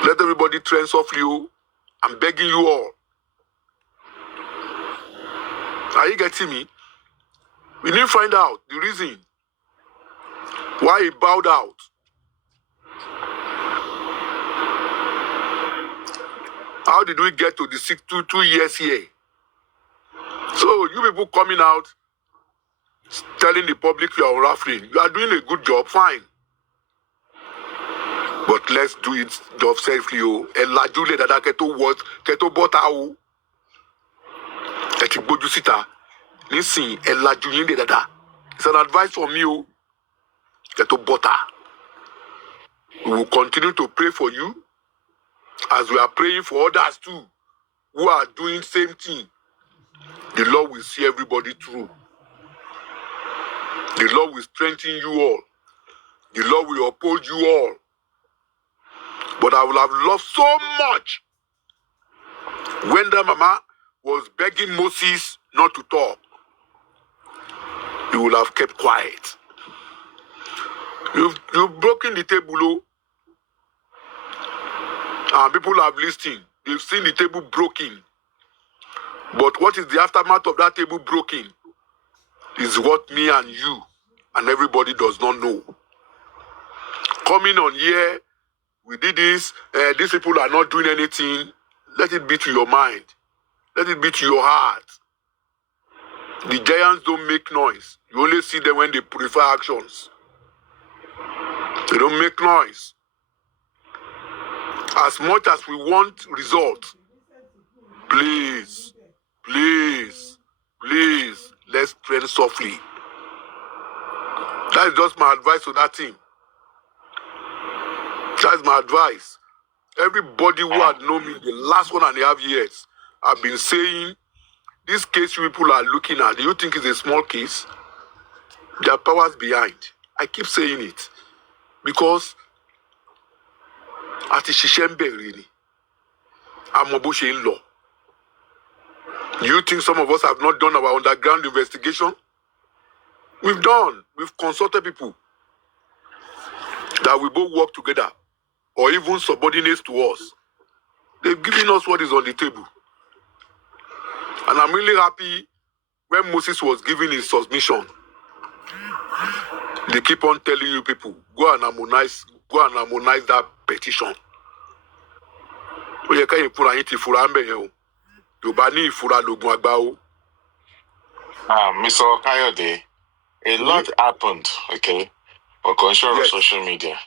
Let everybody train softly. I'm begging you all. Are you getting me? We need to find out the reason why he bowed out. How did we get to the 2 years here? So you people coming out, telling the public you are raffling. You are doing a good job, fine. But let's do it job safely. Elajule dada keto what keto bota o. Eti gboju sita. Nisin elaju yin de dada. It's an advice from me o. Keto bota. We will continue to pray for you as we are praying for others too who are doing same thing. The Lord will see everybody through. The Lord will strengthen you all. The Lord will uphold you all. But I would have loved so much when that mama was begging Moses not to talk. He would have kept quiet. You've broken the table, and people have listened. They've seen the table broken. But what is the aftermath of that table broken is what me and you and everybody does not know. Coming on here, we did this, these people are not doing anything. Let it be to your mind. Let it be to your heart. The giants don't make noise. You only see them when they prefer actions. They don't make noise. As much as we want results, please, let's tread softly. That is just my advice to that team. That is my advice. Everybody who had known me the last 1.5 years, I've been saying, this case you people are looking at, do you think it's a small case? There are powers behind. I keep saying it. Because àti ṣiṣẹ́ ń bẹ̀rẹ̀ ni. Àmọ́ bó ṣe ń lọ. You think some of us have not done our underground investigation? We've done. We've consulted people that we both work together or even subordinates to us. They've given us what is on the table. And I'm really happy when Moses was giving his submission. They keep on telling you people, go and harmonize that petition. Mr. Kayode, a lot happened, okay, for control of social media.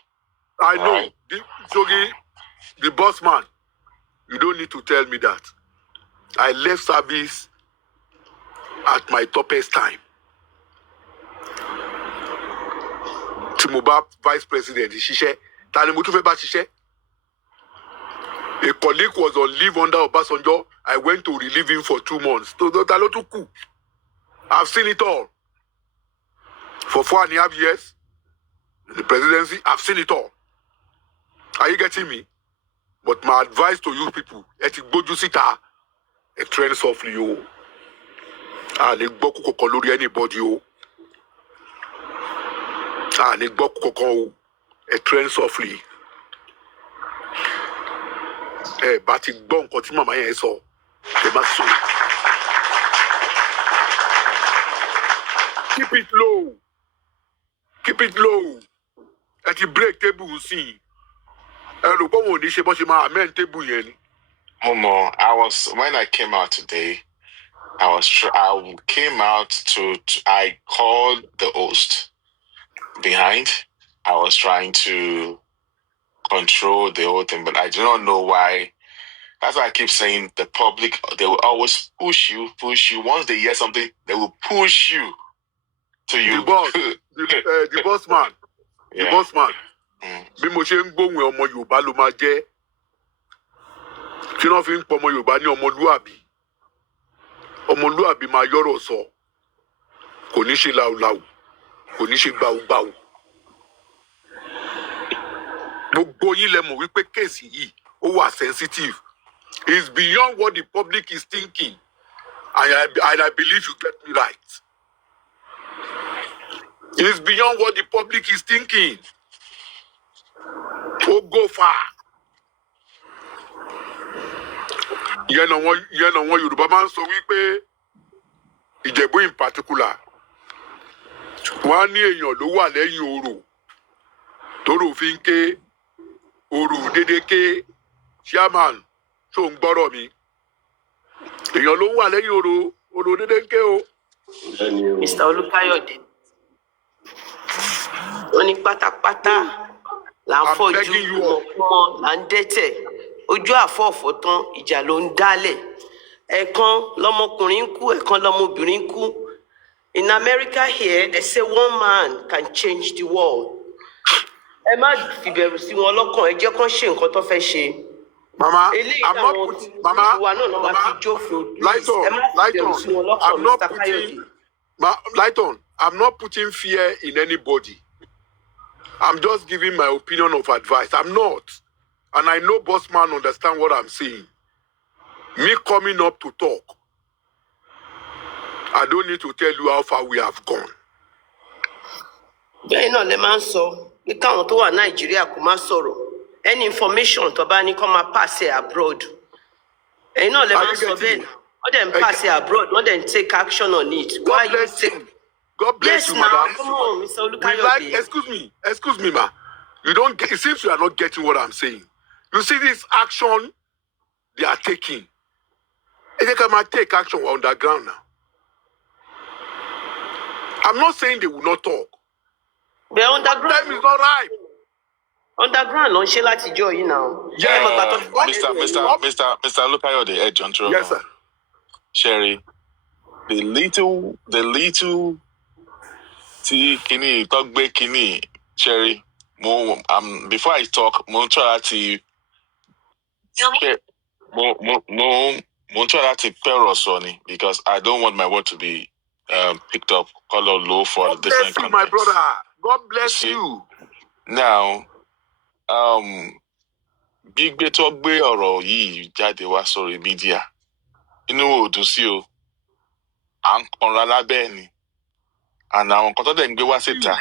I know. Right? The boss man, you don't need to tell me that. I left service at my toughest time. Timoba vice president, Shishe. A colleague was on leave under Obasanjo. I went to relieve him for 2 months. I've seen it all. For 4.5 years, in the presidency, I've seen it all. Are you getting me? But my advice to you people, train softly, you. And anybody, train softly. But it don't continue my so. Keep it low. Keep it low. At the break table, see. Momo, when I came out today, I came out I called the host behind. I was trying to control the whole thing, but I do not know why. That's why I keep saying the public, they will always push you. Once they hear something, they will push you to you. The boss man. Yeah. The boss man. Bí mo ṣe ń gbóhùn ọmọ Yorùbá ló máa jẹ́. Tí wọ́n fi ń pọ ọmọ Yorùbá ní ọmọlúàbí. Ọmọlúàbí máa yọ̀rọ̀ sọ. Kò ní ṣe láúláú. Kò ní ṣe gbàùgbàù. Gbogbo yín lẹ mọ̀ wípé kéèsì yìí ó wà sensitive. It's beyond what the public is thinking. And I believe you get me right. It's beyond what the public is thinking. Oh, go far. Yẹn àwọn Yorùbá máa ń sọ wípé Ìjẹ̀bú in particular. Wọ́n á ní èèyàn ló wà lẹ́yìn orò. Tóró fi ń ké orò dédé ké. Chairman, ṣó ń gbọ́rọ̀ mi. Èèyàn ló wà lẹ́yìn orò dédé ké o. Mr. Olukayode. Ó ní pátápátá là ń fọ́jú ọmọ là ń dẹ́tẹ̀. Ojú àfọ̀fọ̀ tán ìjà ló ń dálẹ̀. Ẹ̀kan lọmọkùnrin kú, ẹ̀kan lọmọbìnrin kú. In America here, they say one man can change the world. Ẹ má fìbẹ̀rù sí wọn lọ́kàn, ẹ jẹ́ kán ṣe nǹkan tó fẹ́ ṣe. Mama, I'm not putting fear in anybody. I'm just giving my opinion of advice. I'm not. And I know boss man understand what I'm saying. Me coming up to talk, I don't need to tell you how far we have gone. Bẹ́ẹ̀ náà lè máa ń sọ pé káwọn tó wà Nàìjíríà kò má sọ̀rọ̀. Any information tó bá ní kó máa pass abroad. Ẹ̀yin náà lè máa ń sọ bẹ́ẹ̀. Wọ́n dẹ̀ ń pass abroad. Wọ́n dẹ̀ ń take action on it. God bless you. God bless you, madam. Come on, Mr. Olukayode. Excuse me, ma. It seems you are not getting what I'm saying. You see this action they are taking. They can take action on the ground now. I'm not saying they will not talk. They're underground. Time is not right. Underground, on ṣe láti jọ yìí now. Mr. Olukayode, John Trevor. Yes, sir. Sherry, the little kini talk back kini Sherry. Before I talk, try to because I don't want my word to be picked up color low for God different bless you, my brother. God bless you. Now, big bit talk be ọ̀rọ̀ yìí jáde wá sórí media. Inú ò dùn sí o. À ń kanra lábẹ́ ni. And àwọn kan tó dẹ̀ ń gbé wá síta.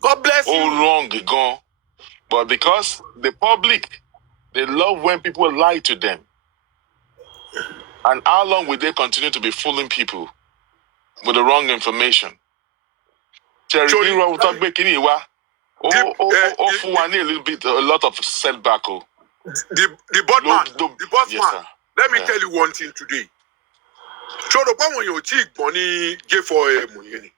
God bless you. All wrong gan. But because the public, they love when people lie to them. And how long will they continue to be fooling people with the wrong information? Jerry, will talk back in a little bit, a lot of setback. The board man, the boss yes, man. Sir. Let me tell you one thing today. So the one when you cheek money J4M money.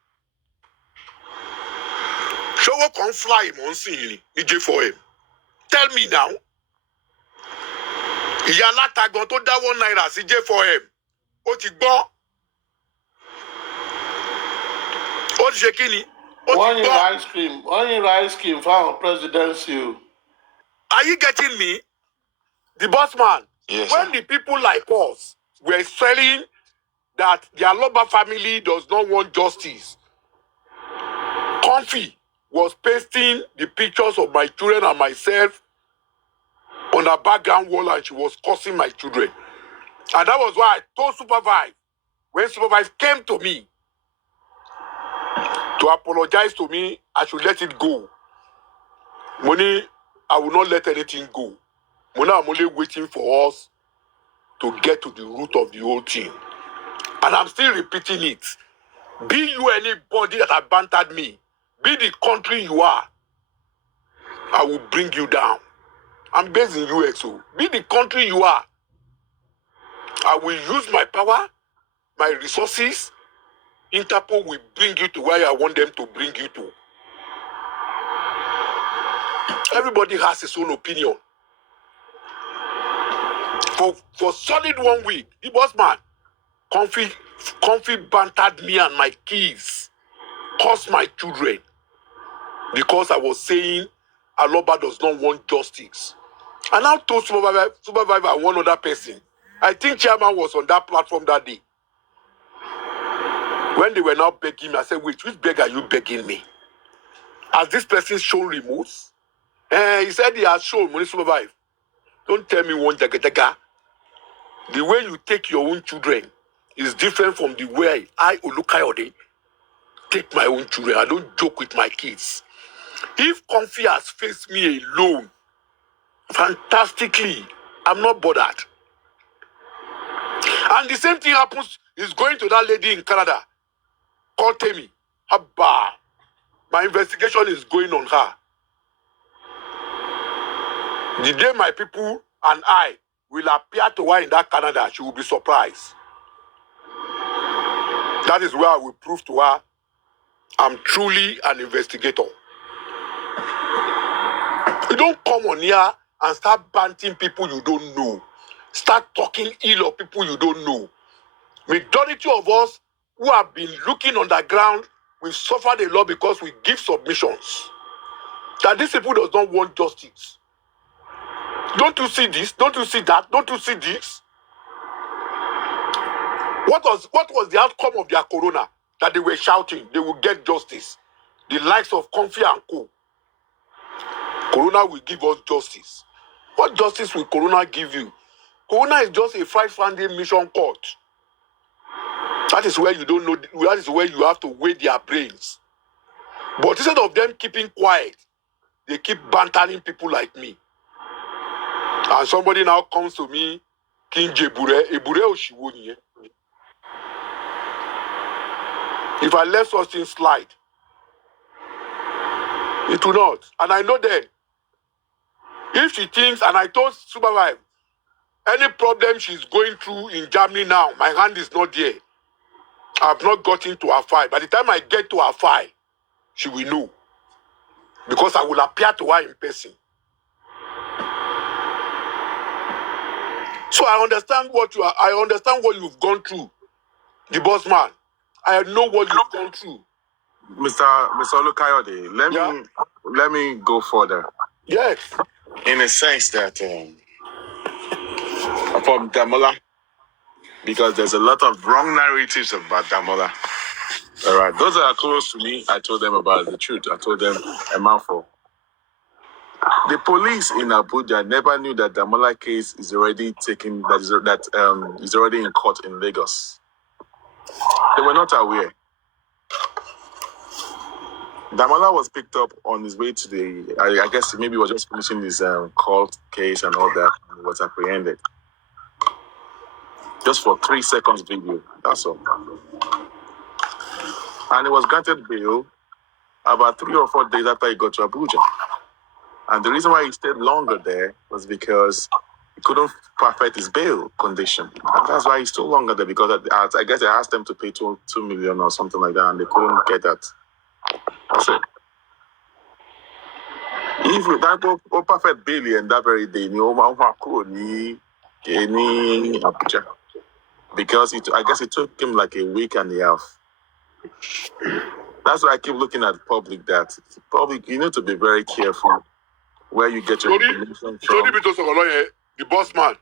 So what can fly on scene J4M? Tell me now. Ìyá tagon tó dá 1 naira sí J4M. Ó ti gbọ́. Ó ti ṣe kíni? One in ice cream for presidency. Are you getting me? The boss man. Yes, when sir. the people like us were selling that the Aloba family does not want justice, Comfy was pasting the pictures of my children and myself on a background wall, and she was cursing my children. And that was why I told Supervise, when Supervise came to me to apologize to me, I should let it go. Money, I will not let anything go. Money, I'm only waiting for us to get to the root of the whole thing. And I'm still repeating it. Be you anybody that have bantered me, be the country you are, I will bring you down. I'm based in UXO. Be the country you are, I will use my power, my resources. Interpol will bring you to where I want them to bring you to. Everybody has his own opinion. For solid 1 week, the boss man, Comfy bantered me and my kids, cursed my children, because I was saying Aloba does not want justice. And I told Supervisor and one other person. I think Chairman was on that platform that day. When they were now begging me, I said, wait, which beg are you begging me? Has this person shown remorse? He said he has shown, Money Supervisor. Don't tell me one jaga. The way you take your own children is different from the way I, Olukayode, take my own children. I don't joke with my kids. If Comfy has faced me alone, fantastically, I'm not bothered. And the same thing happens, is going to that lady in Canada called Temi. Abba. My investigation is going on her. The day my people and I will appear to her in that Canada, she will be surprised. That is where I will prove to her I'm truly an investigator. You don't come on here and start banting people you don't know. Start talking ill of people you don't know. Majority of us who have been looking on the ground, we've suffered a lot because we give submissions. That these people does not want justice. Don't you see this? Don't you see that? Don't you see this? What was the outcome of their corona? That they were shouting, they will get justice. The likes of Comfy and Co. Corona will give us justice. What justice will Corona give you? Corona is just a five-funding mission court. That is where you don't know, that is where you have to weigh their brains. But instead of them keeping quiet, they keep bantering people like me. And somebody now comes to me, King Jebure, Ebure Oshiwoni. If I let such things slide, it will not. And I know that if she thinks, and I told Supervisor, any problem she's going through in Germany now, my hand is not there. I've not gotten to her file. By the time I get to her file, she will know. Because I will appear to her in person. So I understand what you've gone through. The boss man. I know what you've gone through. Mr. Olukayode, let me go further. Yes. In a sense that from Damola, because there's a lot of wrong narratives about Damola. All right, those that are close to me, I told them about the truth. I told them a mouthful. The police in Abuja never knew that Damola case is already taken. That is already in court in Lagos. They were not aware. Damola was picked up on his way to the. I guess maybe he was just finishing his court case and all that. And was apprehended. just for 3 seconds video. That's all. And he was granted bail about 3 or 4 days after he got to Abuja. And the reason why he stayed longer there was because he couldn't perfect his bail condition. And that's why he's still longer there, because I guess they asked them to pay 2 million or something like that, and they couldn't get that. That's it. If that go perfect bail and that very day, Abuja. Because I guess it took him like a week and a half. That's why I keep looking at public, that public, you need to be very careful where you get your information from. The boss man.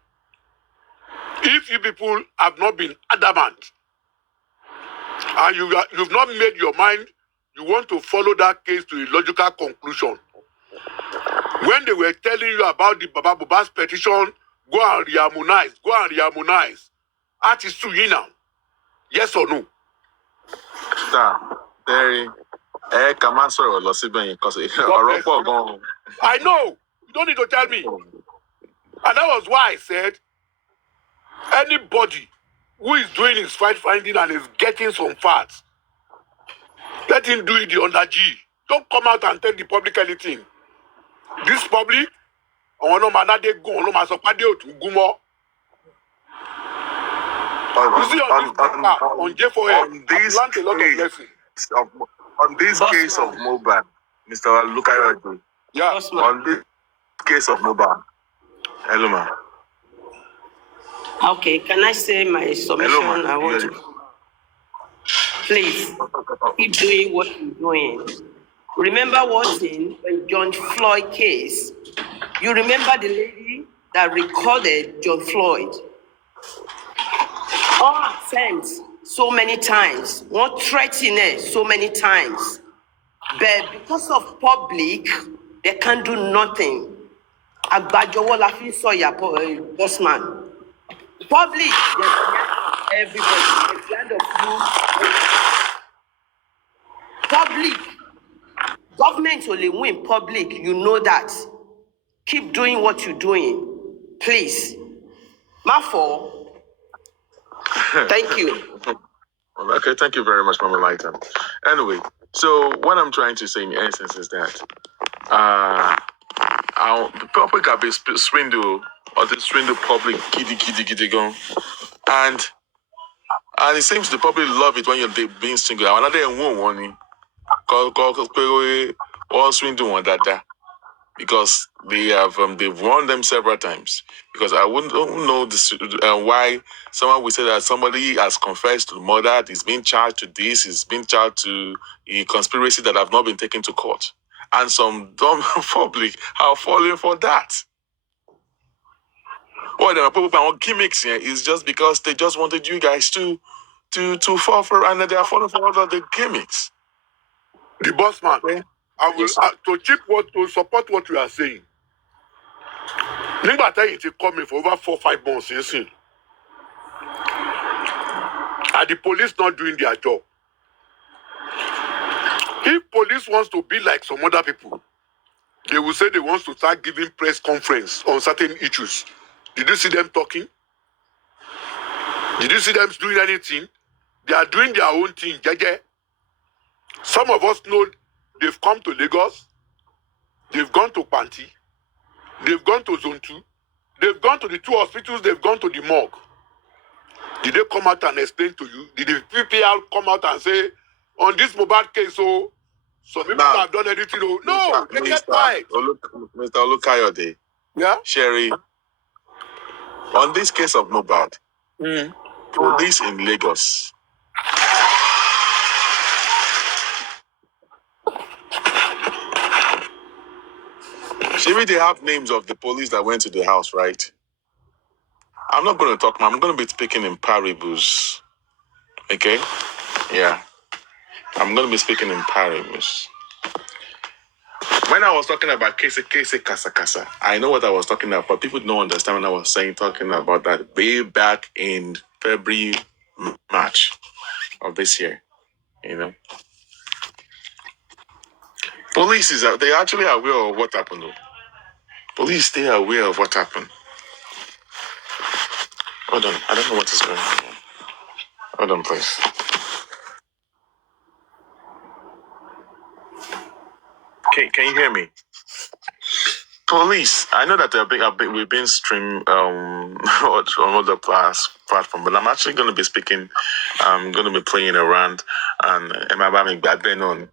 If you people have not been adamant and you've not made your mind, you want to follow that case to a logical conclusion. When they were telling you about the Baba Buba's petition, go and reharmonize. Artist to you now. Yes or no? Sir, Terry, come on, sorry, because I know. You don't need to tell me. And that was why I said, anybody who is doing his fight finding and is getting some facts, let him do it the under G. Don't come out and tell the public anything. This public, on this case of mobile, Mr. Lukayo, yeah, on this case of mobile, hello, ma. Okay, can I say my submission? Hello, ma. I want to. Please keep doing what you're doing. Remember one thing, when John Floyd case, you remember the lady that recorded John Floyd? All offense so many times, one threatening so many times. But because of public, they can't do nothing. Agbajowo la fi so ya boss man. Public, everybody, the end of you. Public, government only win public, you know that. Keep doing what you're doing, please. Mafo, thank you. Okay, thank you very much, Mama Lighton. Anyway, so what I'm trying to say in essence is that the public have been swindled, or they swindle public giddy go. And it seems the public love it when you're being single. Another one all swindle one that. Because they have they've warned them several times. Because I don't know this, why someone would say that somebody has confessed to murder, is being charged to this, is being charged to a conspiracy that have not been taken to court, and some dumb public are falling for that. Well, there are people on gimmicks here is just because they just wanted you guys to fall for, and they are falling for all of the gimmicks. The boss man. Okay. I will to support what you are saying. Nígbà tẹ́yìn ti call me for over 4-5 months since. Are the police not doing their job? If police wants to be like some other people, they will say they want to start giving press conference on certain issues. Did you see them talking? Did you see them doing anything? They are doing their own thing, jeje. Some of us know they've come to Lagos, they've gone to Panti, they've gone to Zone 2, they've gone to the 2 hospitals, they've gone to the morgue. Did they come out and explain to you? Did the PPL come out and say, on this mobile case, so some people have done anything? No, they get quiet. Mr. Olukayode, yeah? Sherry, on this case of mobile, police in Lagos, maybe they have names of the police that went to the house, right? I'm not going to talk, I'm going to be speaking in parables. Okay? Yeah. I'm going to be speaking in parables. When I was talking about Kese Kasa, I know what I was talking about, but people don't understand when I was talking about that way back in February, March of this year. You know? Police they actually are aware of what happened, though. Police, they are aware of what happened. Hold on. I don't know what is going on. Hold on, please. Can you hear me? Police. I know that we've been streamed on other platform, but I'm actually going to be speaking. I'm going to be playing around and on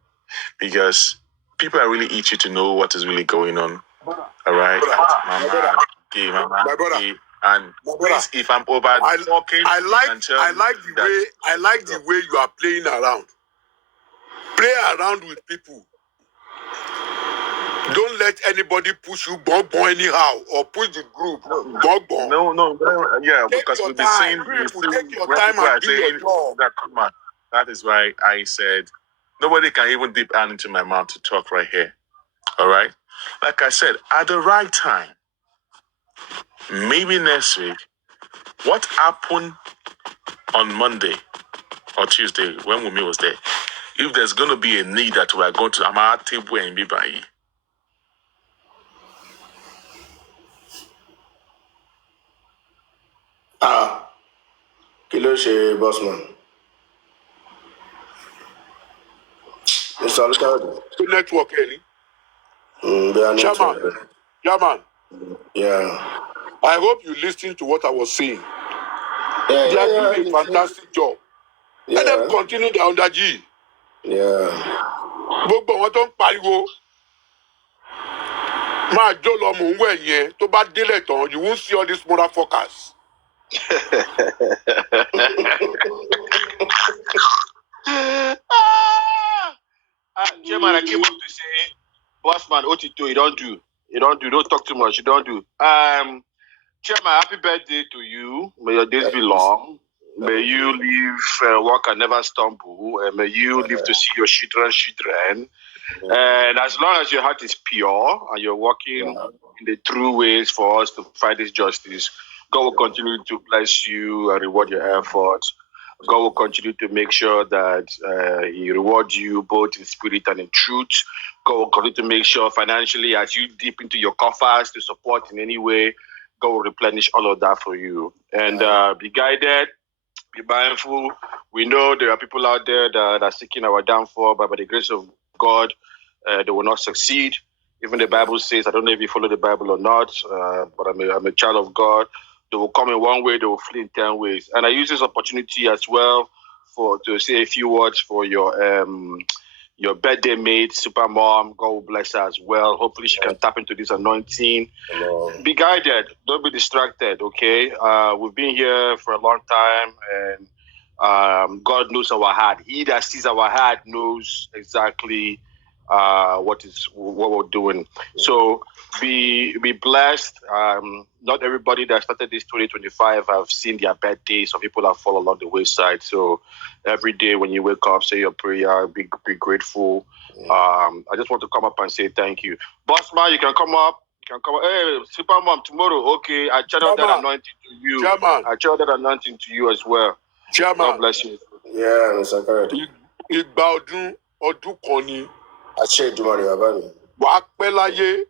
because people are really itchy to know what is really going on. All right, Mama, and please, if I'm over talking, I like the way you are playing around. Play around with people. Don't let anybody push you anyhow or push the group. Yeah, because we'll be saying take your time and do your job. That is why I said nobody can even dip hand into my mouth to talk right here. All right, like I said, at the right time, maybe next week. What happened on Monday or Tuesday when Wumi was there? If there's going to be a need that we are going to, I'm at table and be by. Kí ló ṣe bossman? It's all good. Network, Chairman. Yeah. I hope you listened to what I was saying. Yeah, they are doing a fantastic job. Let them continue their under G. Yeah. Gbogbo wọn tó ń pariwo. Máa jó lọ mò ń wẹ̀ yẹn tó bá délẹ̀ tán, you won't see all these motherfuckers. Chairman, I came up to say, Bossman, Otito, you don't talk too much, you don't do. Chairman, happy birthday to you. May your days be long. May you live, walk and never stumble. And may you live to see your children. And as long as your heart is pure and you're walking in the true ways for us to fight this justice, God will continue to bless you and reward your efforts. God will continue to make sure that He rewards you both in spirit and in truth. God will continue to make sure financially, as you dip into your coffers to support in any way, God will replenish all of that for you. And be guided, be mindful. We know there are people out there that are seeking our downfall, but by the grace of God, they will not succeed. Even the Bible says, I don't know if you follow the Bible or not, but I'm a child of God. They will come in one way, they will flee in 10 ways. And I use this opportunity as well to say a few words for your birthday mate, Super Mom. God will bless her as well. Hopefully she can tap into this anointing. Be guided. Don't be distracted, okay? We've been here for a long time, and God knows our heart. He that sees our heart knows exactly what we're doing. So be blessed. Not everybody that started this 2025 have seen their birthday. Some people have fallen along the wayside. So every day when you wake up, say your prayer, be grateful. I just want to come up and say thank you. Bossman, you can come up. Hey, Super Mom, tomorrow, okay, I channel that anointing to you. Chairman. I channel that anointing to you as well. Chairman. God bless you. Yeah, Mr. Carrot. Ìgbà ọdún kan ni. Àṣẹ Ìdùmarè bàbá mi. Wàá pẹ́ láyé.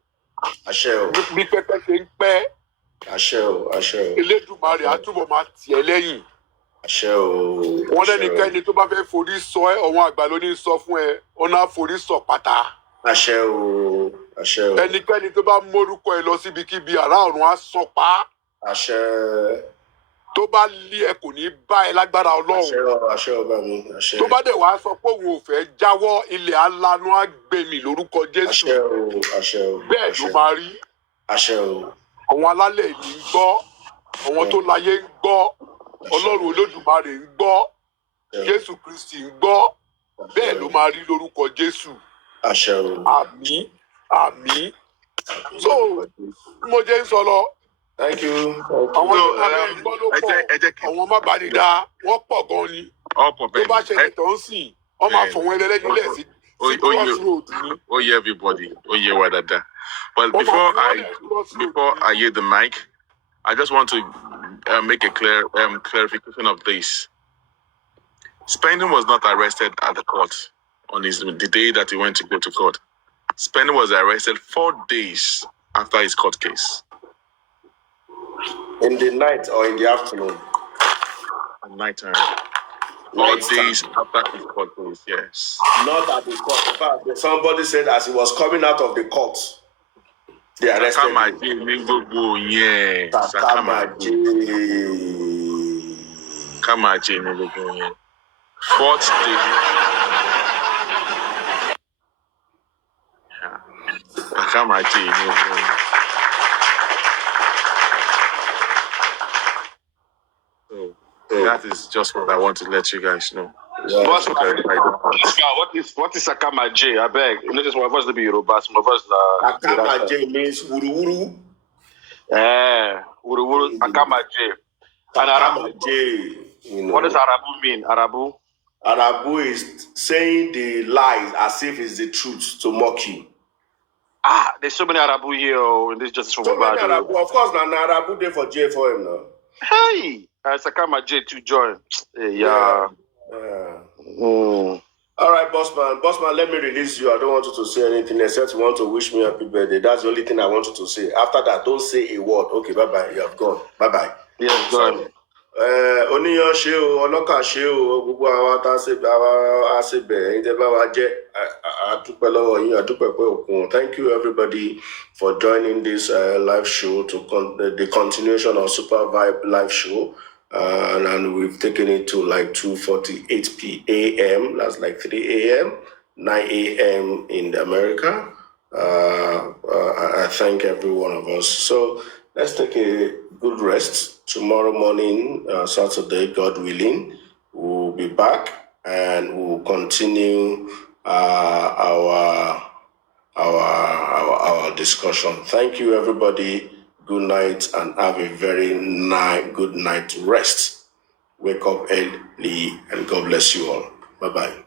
Àṣẹ o. Bí pẹ́pẹ́ ṣe ń pẹ́. Àṣẹ o, àṣẹ o. Elédùmarè á túbọ̀ máa tì ẹ́ lẹ́yìn. Àṣẹ o. Wọ́n lẹ́nikẹ́ni tó bá fẹ́ forí sọ ẹ́, ọ̀wọ́n àgbà ló ní sọ fún ẹ, ọ̀nà forí sọ pátá. Àṣẹ o, àṣẹ o. Ẹnikẹ́ni tó bá mórúkọ ẹ lọ síbikíbi àrá ọ̀run á sọ pa. Àṣẹ. Tó bá lé ẹ kò ní bá ẹ lágbára Ọlọ́run. Àṣẹ ọba mi, àṣẹ. Tó bá dẹ̀ wá sọ pé òun ò fẹ́ jáwọ́, ilẹ̀ alanu á gbé mi lórúkọ Jésù. Àṣẹ o, àṣẹ o. Bẹ́ẹ̀ ló máa rí. Àṣẹ o. Àwọn alálẹ̀ ìlú ń gbọ́, àwọn tó láyé ń gbọ́, Ọlọ́run Olódùmarè ń gbọ́, Jésù Kristi ń gbọ́, bẹ́ẹ̀ ló máa rí lórúkọ Jésù. Àṣẹ o. Àmín, àmín. So, mo jẹ́ ń sọ lọ. Thank you. Àwọn tó máa bẹ́ẹ̀ gbọ́ ló pọ̀, àwọn má bàa ní dáa, wọ́n pọ̀ gan ni. Tó bá ṣẹlẹ̀ tó ń sìn, wọ́n máa fọ̀wọ́n ẹlẹ́dẹ́gbẹ̀lẹ̀ sí crossroad ni. Oh yeah, everybody. Oh yeah, what that. But before I hear the mic, I just want to make a clarification of this. Spending was not arrested at the court on the day that he went to go to court. Spending was arrested 4 days after his court case. In the night or in the afternoon? At night time. 4 days after his court case, yes. Not at the court. In fact, somebody said as he was coming out of the court, they arrested him. Sakamaji. 4th day. Sakamaji. So that is just what I want to let you guys know. Yeah. What is Sakama J? I beg. You know, just one of us to be Yoruba. Some of us. Sakama J means wuru wuru. Sakama J. And Sakama J. You know. What does Arabu mean? Arabu? Arabu is saying the lies as if it's the truth to mock you. There's so many Arabu here in this justice for so many Arabu. Of course, now Arabu day for J for him now. Hey, Sakama J to join. Yeah. All right, bossman. Bossman, let me release you. I don't want you to say anything except you want to wish me happy birthday. That's the only thing I want you to say. After that, don't say a word. Okay, bye-bye. You have gone. Bye-bye. Yes, gone. Oníyan ṣe o, ọlọ́kà ṣe o, gbogbo àwa tá a ṣe bẹ̀ ẹ̀yin tẹ́ bá wa jẹ́ àdúpẹ́ lọ́wọ́ yín, àdúpẹ́ pé òkun. Thank you everybody for joining this live show to the continuation of Super Vibe live show. And we've taken it to like 2:48 a.m. That's like 3 a.m., 9 a.m. in America. I thank every one of us. So let's take a good rest. Tomorrow morning, Saturday, God willing, we'll be back and we'll continue our discussion. Thank you, everybody. Good night and have a very good night rest. Wake up early and God bless you all. Bye-bye.